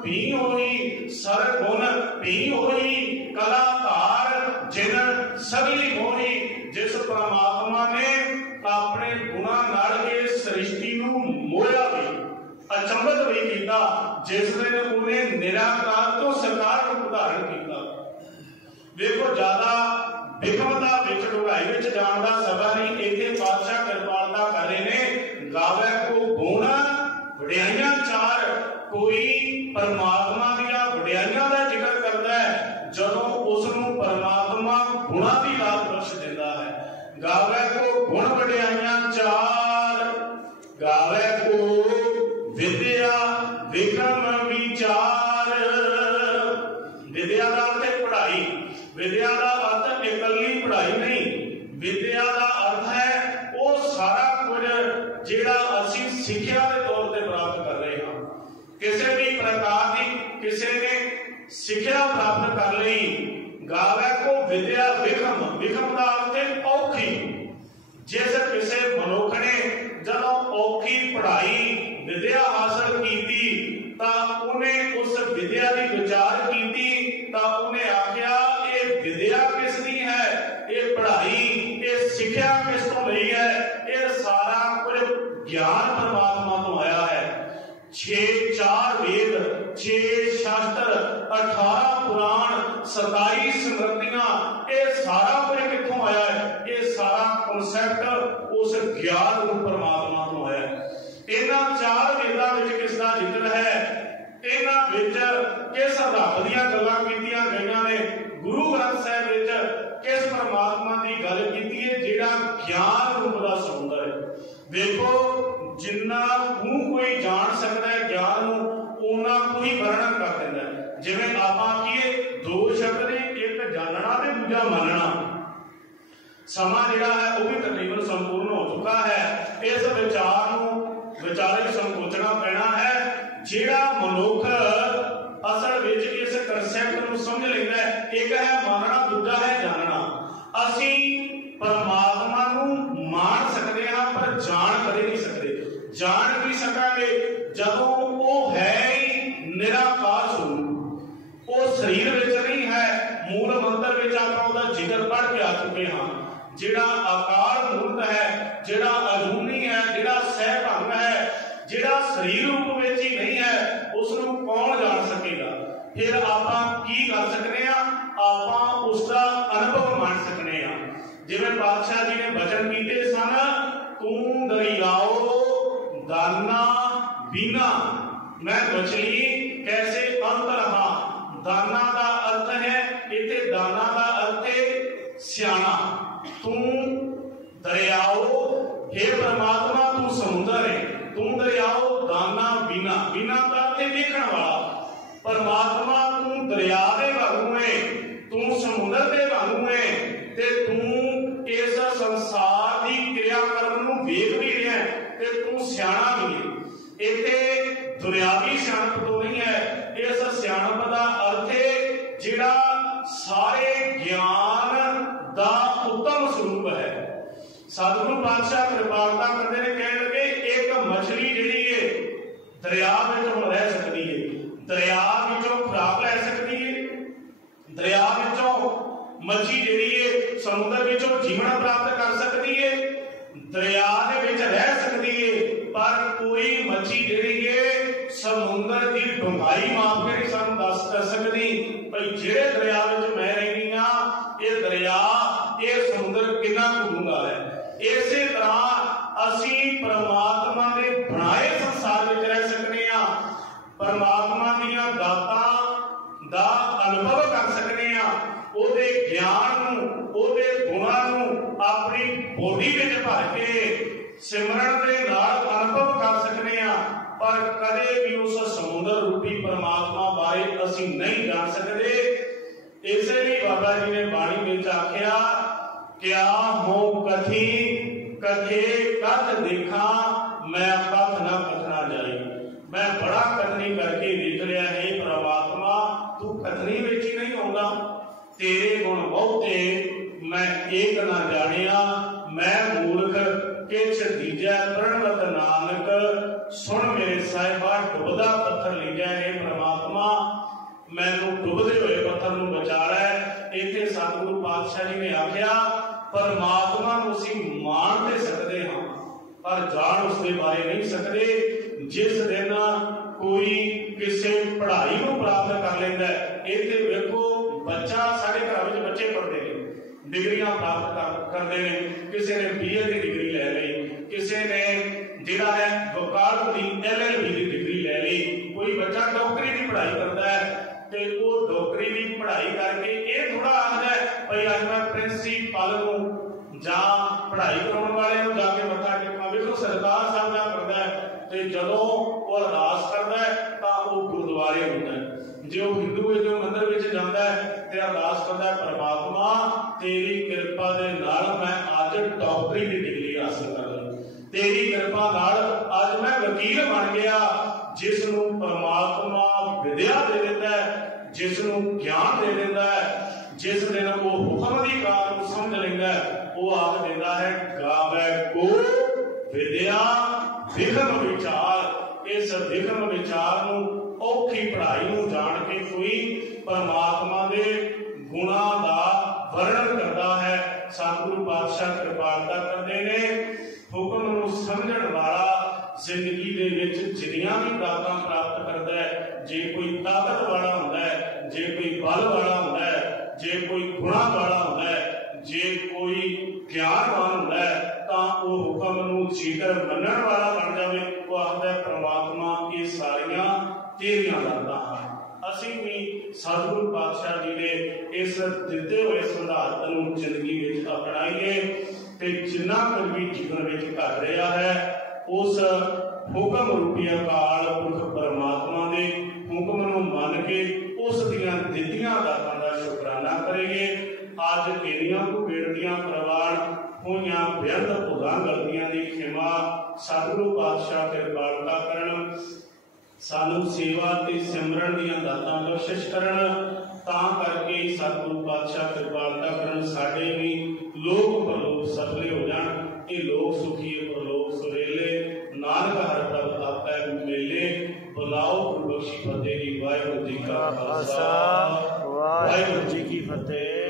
ਵੀ ਹੋਈ, ਸਰਗੁਣ ਵੀ ਹੋਈ, ਕਲਾਕਾਰ ਜਿਨ ਸਗਲੀ ਹੋਈ। ਜਿਸ ਪਰਮਾਤਮਾ ਨੇ ਆਪਣੇ ਗੁਣਾਂ ਨਾਲ ਇਹ ਸ੍ਰਿਸ਼ਟੀ ਨੂੰ ਮੋਹਿਆ ਵੀ, ਅਚੰਭਤ ਵੀ ਕੀਤਾ, ਜਿਸ ਦਿਨ ਉਹਨੇ ਨਿਰਾਕਾਰ ਤੋਂ ਸਾਕਾਰ ਰੂਪ ਧਾਰਨ ਕੀਤਾ। ਵੇਖੋ, ਜ਼ਿਆਦਾ ਬਿਖਮਤਾ ਵਿੱਚ ਡੂੰਘਾਈ ਵਿੱਚ ਜਾਣ ਦਾ ਸਮਾਂ ਨਹੀਂ। ਇੱਥੇ ਪਾਤਸ਼ਾਹ ਕਿਰਪਾਲਤਾ ਕਰ ਰਹੇ ਨੇ। ਗਾਵੇ ਕੋ ਗੁਣ ਵਡਿਆਈਆਂ ਚਾਰ, ਕੋਈ ਪਰਮਾਤਮਾ ਦੀਆਂ ਵਡਿਆਈਆਂ ਦਾ ਜ਼ਿਕਰ ਕਰਦਾ ਹੈ ਜਦੋਂ ਉਸ ਨੂੰ ਪਰਮਾਤਮਾ ਗੁਣਾਂ ਦੀ ਦਾਤ ਬਖਸ਼ ਦਿੰਦਾ ਹੈ। ਗਾਵੇ ਕੋ ਗੁਣ ਵਡਿਆਈਆਂ ਚਾਰ, ਗਾਵੇ ਕੋ ਵਿਦਿਆ ਵਿਕਰਮ ਵਿਚਾਰ। ਵਿਦਿਆ ਦਾ ਅਰਥ ਹੈ ਪੜ੍ਹਾਈ। ਵਿਦਿਆ ਦਾ ਅਰਥ ਇਕੱਲੀ ਪੜ੍ਹਾਈ ਨਹੀਂ। ਵਿਦਿਆ ਦਾ ਅਰਥ ਹੈ ਉਹ ਸਾਰਾ ਕੁਝ ਜਿਹੜਾ ਅਸੀਂ ਸਿੱਖਿਆ ਦੇ ਤੌਰ ਤੇ ਪ੍ਰਾਪਤ ਕਰ ਰਹੇ ਹਾਂ। ਕਿਸੇ ਵੀ ਪ੍ਰਕਾਰ ਦੀ ਕਿਸੇ ਨੇ ਸਿੱਖਿਆ ਪ੍ਰਾਪਤ ਕਰ ਲਈ। ਗਾਵੇ ਕੋ ਵਿਦਿਆ ਵਿਖਮ, ਵਿਖਮ ਦਾ ਅਰਥ ਹੈ ਔਖੀ। ਜਿਸ ਕਿਸੇ ਮਨੁੱਖ ਨੇ ਜਦੋਂ ਔਖੀ ਪੜ੍ਹਾਈ ਵਿਦਿਆ ਹਾਸਲ ਕੀਤੀ ਤਾਂ ਉਹਨੇ ਉਸ ਵਿਦਿਆ ਦੀ ਵਿਚਾਰ ਕੀਤੀ, ਤਾਂ ਉਹਨੇ ਆਖਿਆ ਇਹ ਵਿਦਿਆ ਕਿਸ ਦੀ ਹੈ, ਇਹ ਪੜ੍ਹਾਈ, ਇਹ ਸਿੱਖਿਆ ਕਿਸ ਤੋਂ ਲਈ ਹੈ। ਇਹ ਸਾਰਾ ਕੁਝ ਗਿਆਨ ਪਰਮਾਤਮਾ ਤੋਂ ਆਇਆ ਹੈ। 4 ਵੇਦ, 6 ਸ਼ਾਸਤਰ, 18 ਪੁਰਾਣ, 27 ਸਮਰਤੀਆਂ, ਇਹ ਸਾਰਾ ਕੁਝ ਕਿੱਥੋਂ ਆਇਆ ਹੈ? ਇਹ ਸਾਰਾ ਕਨਸੈਪਟ ਉਸ ਗਿਆਨ ਰੂਪ ਪਰਮਾਤਮਾ ਤੋਂ ਆਇਆ ਹੈ। ਇਹਨਾਂ 4 ਵੇਦਾਂ ਵਿੱਚ ਕਿਸ ਦਾ ਜ਼ਿਕਰ ਹੈ? ਇਹਨਾਂ ਵਿੱਚ ਕਿਸ ਰੱਬ ਦੀਆਂ ਗੱਲਾਂ ਕੀਤੀਆਂ ਗਈਆਂ ਨੇ? ਗੁਰੂ ਗ੍ਰੰਥ ਸਾਹਿਬ ਵਿੱਚ ਕਿਸ ਪਰਮਾਤਮਾ ਦੀ ਗੱਲ ਕੀਤੀ ਹੈ ਜਿਹੜਾ ਗਿਆਨ ਰੂਪ ਦਾ ਸਮੁੰਦਰ ਹੈ। ਵੇਖੋ, ਜਿੰਨਾ ਕੋਈ ਜਾਣ ਸਕਦਾ ਹੈ ਗਿਆਨ ਨੂੰ, ਉਹਨਾਂ ਕੋਈ ਵਰਣਨ ਕਰ ਦਿੰਦਾ ਹੈ। ਜਿਵੇਂ ਆਪਾਂ ਕੀਏ, 2 ਸ਼ਬਦ ਨੇ, ਇੱਕ ਜਾਣਨਾ ਤੇ ਦੂਜਾ ਮੰਨਣਾ। ਸਮਾਂ ਜਿਹੜਾ ਹੈ ਉਹ ਵੀ ਤਕਰੀਬਨ ਸੰਪੂਰਨ ਹੋ ਚੁੱਕਾ ਹੈ। ਇਸ ਵਿਚਾਰ ਨੂੰ ਵਿਚਾਰੇ ਸੰਕੋਚਣਾ ਪੈਣਾ ਹੈ। ਜਿਹੜਾ ਮਨੁੱਖ ਅਸਲ ਵਿੱਚ ਇਸ ਕਨਸੈਪਟ ਨੂੰ ਸਮਝ ਲੈਂਦਾ ਹੈ, ਇੱਕ ਹੈ ਮੰਨਣਾ, ਦੂਜਾ ਹੈ ਜਾਣਨਾ। ਅਸੀਂ ਪਰਮਾਤਮਾ ਨੂੰ ਮੰਨ ਸਕਦੇ ਹਾਂ ਪਰ ਜਾਣ ਕਦੇ ਨਹੀਂ ਸਕਦੇ। ਜਾਣ ਵੀ ਸਕਾਂਗੇ ਜਦੋਂ ਉਹ ਹੈ ਹੀ ਨਿਰਾਕਾਰ ਸਰੂਪ, ਉਹ ਸਰੀਰ ਵਿੱਚ ਨਹੀਂ ਹੈ। ਮੂਲ ਮੰਤਰ ਵਿੱਚ ਆਪਾਂ ਉਹਦਾ ਜ਼ਿਕਰ ਪੜ੍ਹ ਕੇ ਆ ਚੁੱਕੇ ਹਾਂ। ਜਿਹੜਾ ਆਕਾਰ ਮੂਰਤ ਹੈ, ਜਿਹੜਾ ਅਜੂਨੀ ਹੈ, ਜਿਹੜਾ ਸਹਿਭੰਗ ਹੈ, ਜਿਹੜਾ ਸਰੀਰ ਰੂਪ ਵਿੱਚ ਹੀ ਨਹੀਂ ਹੈ, ਉਸ ਨੂੰ ਕੌਣ ਜਾਣ ਸਕੇਗਾ? ਫਿਰ ਆਪਾਂ ਕੀ ਕਰ ਸਕਦੇ ਹਾਂ? ਆਪਾਂ ਉਸ ਦਾ ਅਨੁਭਵ ਮੰਨ ਸਕਦੇ ਹਾਂ। ਜਿਵੇਂ ਪਾਤਸ਼ਾਹ ਜੀ ਨੇ ਬਚਨ ਕੀਤੇ ਸਨ, ਤੂੰ ਦਰਿਆਓ ਦਾਨਾ ਬਿਨਾ ਮੈਂ ਮਛਲੀ ਕੈਸੇ ਅੰਤ ਰਹਾ। ਦਾਨਾ ਦਾ ਅਰਥ ਹੈ, ਇੱਥੇ ਦਾਨਾ ਦਾ ਅਰਥ ਹੈ ਸਿਆਣਾ। ਤੂੰ ਦਰਿਆਓ, हे परमात्मा तू समुद्र है, तू दरियाओ दाना बिना, बिना का अर्थ देखने वाला। परमात्मा तू दरिया दे वांगू है, तू समुद्र दे वांगू है, ते तू इस संसार दी क्रियाक्रम नूं वेख भी रहा है, ते तू सियाणा भी है। इत्थे दुनियावी सियाणप तो नहीं है, इस सियाणप दा अर्थ है जिहड़ा सारे ज्ञान दा उत्तम स्वरूप है। सतगुरु पातशाह कृपालता करते हैं, कह लगे एक मछली जिहड़ी है दरिया में हुण रह सकती है, दरिया विचों खुराक लै सकती है, दरिया विचों मछली जिहड़ी है समुद्र विचों जीवन प्राप्त कर सकती है, दरिया दे विच रह सकती है। पर कोई मछली जिहड़ी है समुद्र की डूंघाई माप के नहीं सानूं दस कर सकती भाई जिहड़े दरिया विच मैं ਹੁੰਦਾ ਹੈ। ਇਸੇ ਤਰ੍ਹਾਂ ਅਸੀਂ परमात्मा ਦੇ ਬਣਾਏ ਸੰਸਾਰ ਵਿੱਚ ਰਹਿ ਸਕਦੇ ਹਾਂ, परमात्मा ਦੀਆਂ ਦਾਤਾਂ ਦਾ ਅਨੁਭਵ ਕਰ ਸਕਦੇ ਹਾਂ, ਉਹਦੇ ਗਿਆਨ ਨੂੰ, ਉਹਦੇ ਗੁਣਾਂ ਨੂੰ ਆਪਣੀ ਬੋਲੀ ਵਿੱਚ ਭਰ ਕੇ ਸਿਮਰਨ ਦੇ ਨਾਲ ਅਨੁਭਵ ਕਰ ਸਕਦੇ ਹਾਂ। पर कदे भी उस समुद्र रूपी परमात्मा बारे असी नहीं जान सकते। इसलिए बाबा जी ने बाणी में आख्या, क्या हो कथी कथे कथ देखा, मैं कथ न कथना जाई। मैं बड़ा कथनी करके देख लिया है परमात्मा, तू कथनी विच ही नहीं आउंदा, तेरे गुण बहुते मैं एक ना जानिया। मैं मूर्ख किछ दीजा प्रणवत नानक, सुन मेरे साहिबा डुबदा पत्थर लीजा है परमात्मा, मैनू डुबदे हुए पत्थर नूं बचा लै। इत्थे सतगुरु पातशाह जी ने आख्या, परमात्मा नूं असीं मान ते सकदे हां पर जान उसके बारे नहीं सकते। जिस दिन कोई किसी पढ़ाई नूं प्राप्त कर लैंदा है, इत्थे वेखो बच्चा साडे घर विच बच्चे पढ़दे ने, डिग्रियां प्राप्त करते हैं, किसी ने BA की डिग्री ले ली, किसी ने जिहड़ा है वकालत की LLB की डिग्री ले ली, कोई बच्चा डॉक्टरी की पढ़ाई करता है तो वो डॉक्टरी की पढ़ाई करके ये थोड़ा आखदा है भाई अज मैं प्रिंसीपल नूं जां पढ़ाई कराउण वाले नूं जाके मत्था टेकां। वेखो सरदार साहब दा करदा है ते जदों वो अरदास करदा है तां वो गुरुद्वारे हुंदा है। जो हिंदू है जो मंदिर विच जांदा है ते अरदास करदा है, परमात्मा तेरी कृपा दे नाल मैं अज डॉक्टरी की डिग्री हासिल कर लई, तेरी कृपा नाल अज मैं वकील बन गया। जिसनूं परमात्मा विद्या दे देता है, जिसनूं ज्ञान दे देता है, जिस दिन वो हुक्म दी कार नूं समझ लैंदा है, वो आख देता है गावे को विद्या विघन विचार। इस विघन विचार नूं औखी पढ़ाई नूं जान के कोई परमात्मा दे गुणां दा वर्णन करता है। सतगुरु पातशाह कृपालता करते ने, हुक्म नूं समझण वाला जिंदगी दे विच जिन्नियां भी दातां प्राप्त करता है, जे कोई ताकत वाला हुंदा है, जे कोई बल वाला हुंदा है, जे कोई गुणां वाला हुंदा है, जे कोई ज्ञानवान हुंदा है, तां वो हुक्म नूं जेकर मन्नण वाला बन जावे, वो आखदा है परमात्मा ये सारियां तेरियां दातां हैं। असीं भी सतगुरु पातशाह जी ने इस दिते हुए सिद्धांत नूं जिंदगी विच अपनाईए ते जिन्ना कुछ भी जीवन विच घट रहा है उस हुक्म रूपी अकाल पुरख परमात्मा दे हुक्म नूं मन के उस दियां दित्तियां दातां दा शुकराना करेंगे। अज इन्नियां को बेनतियां प्रवान होईयां बेअंत भुलां गलतियां दी खिमा सतगुरु पातशाह कृपालता करन, सानू सेवा ते सिमरन दियां दातां बख्शिश करन। तां करके सतगुरु पातशाह कृपालता करन, साडे भी लोक परलोक सफले हो जाण, ये लोक सुखी परलोक सुरेले, नानक हर प्रभ आपै मेले। बुलाओ गुरु बख्शी फतेह जी। वाहिगुरू जी का खालसा, वाहिगुरू जी की फतेह।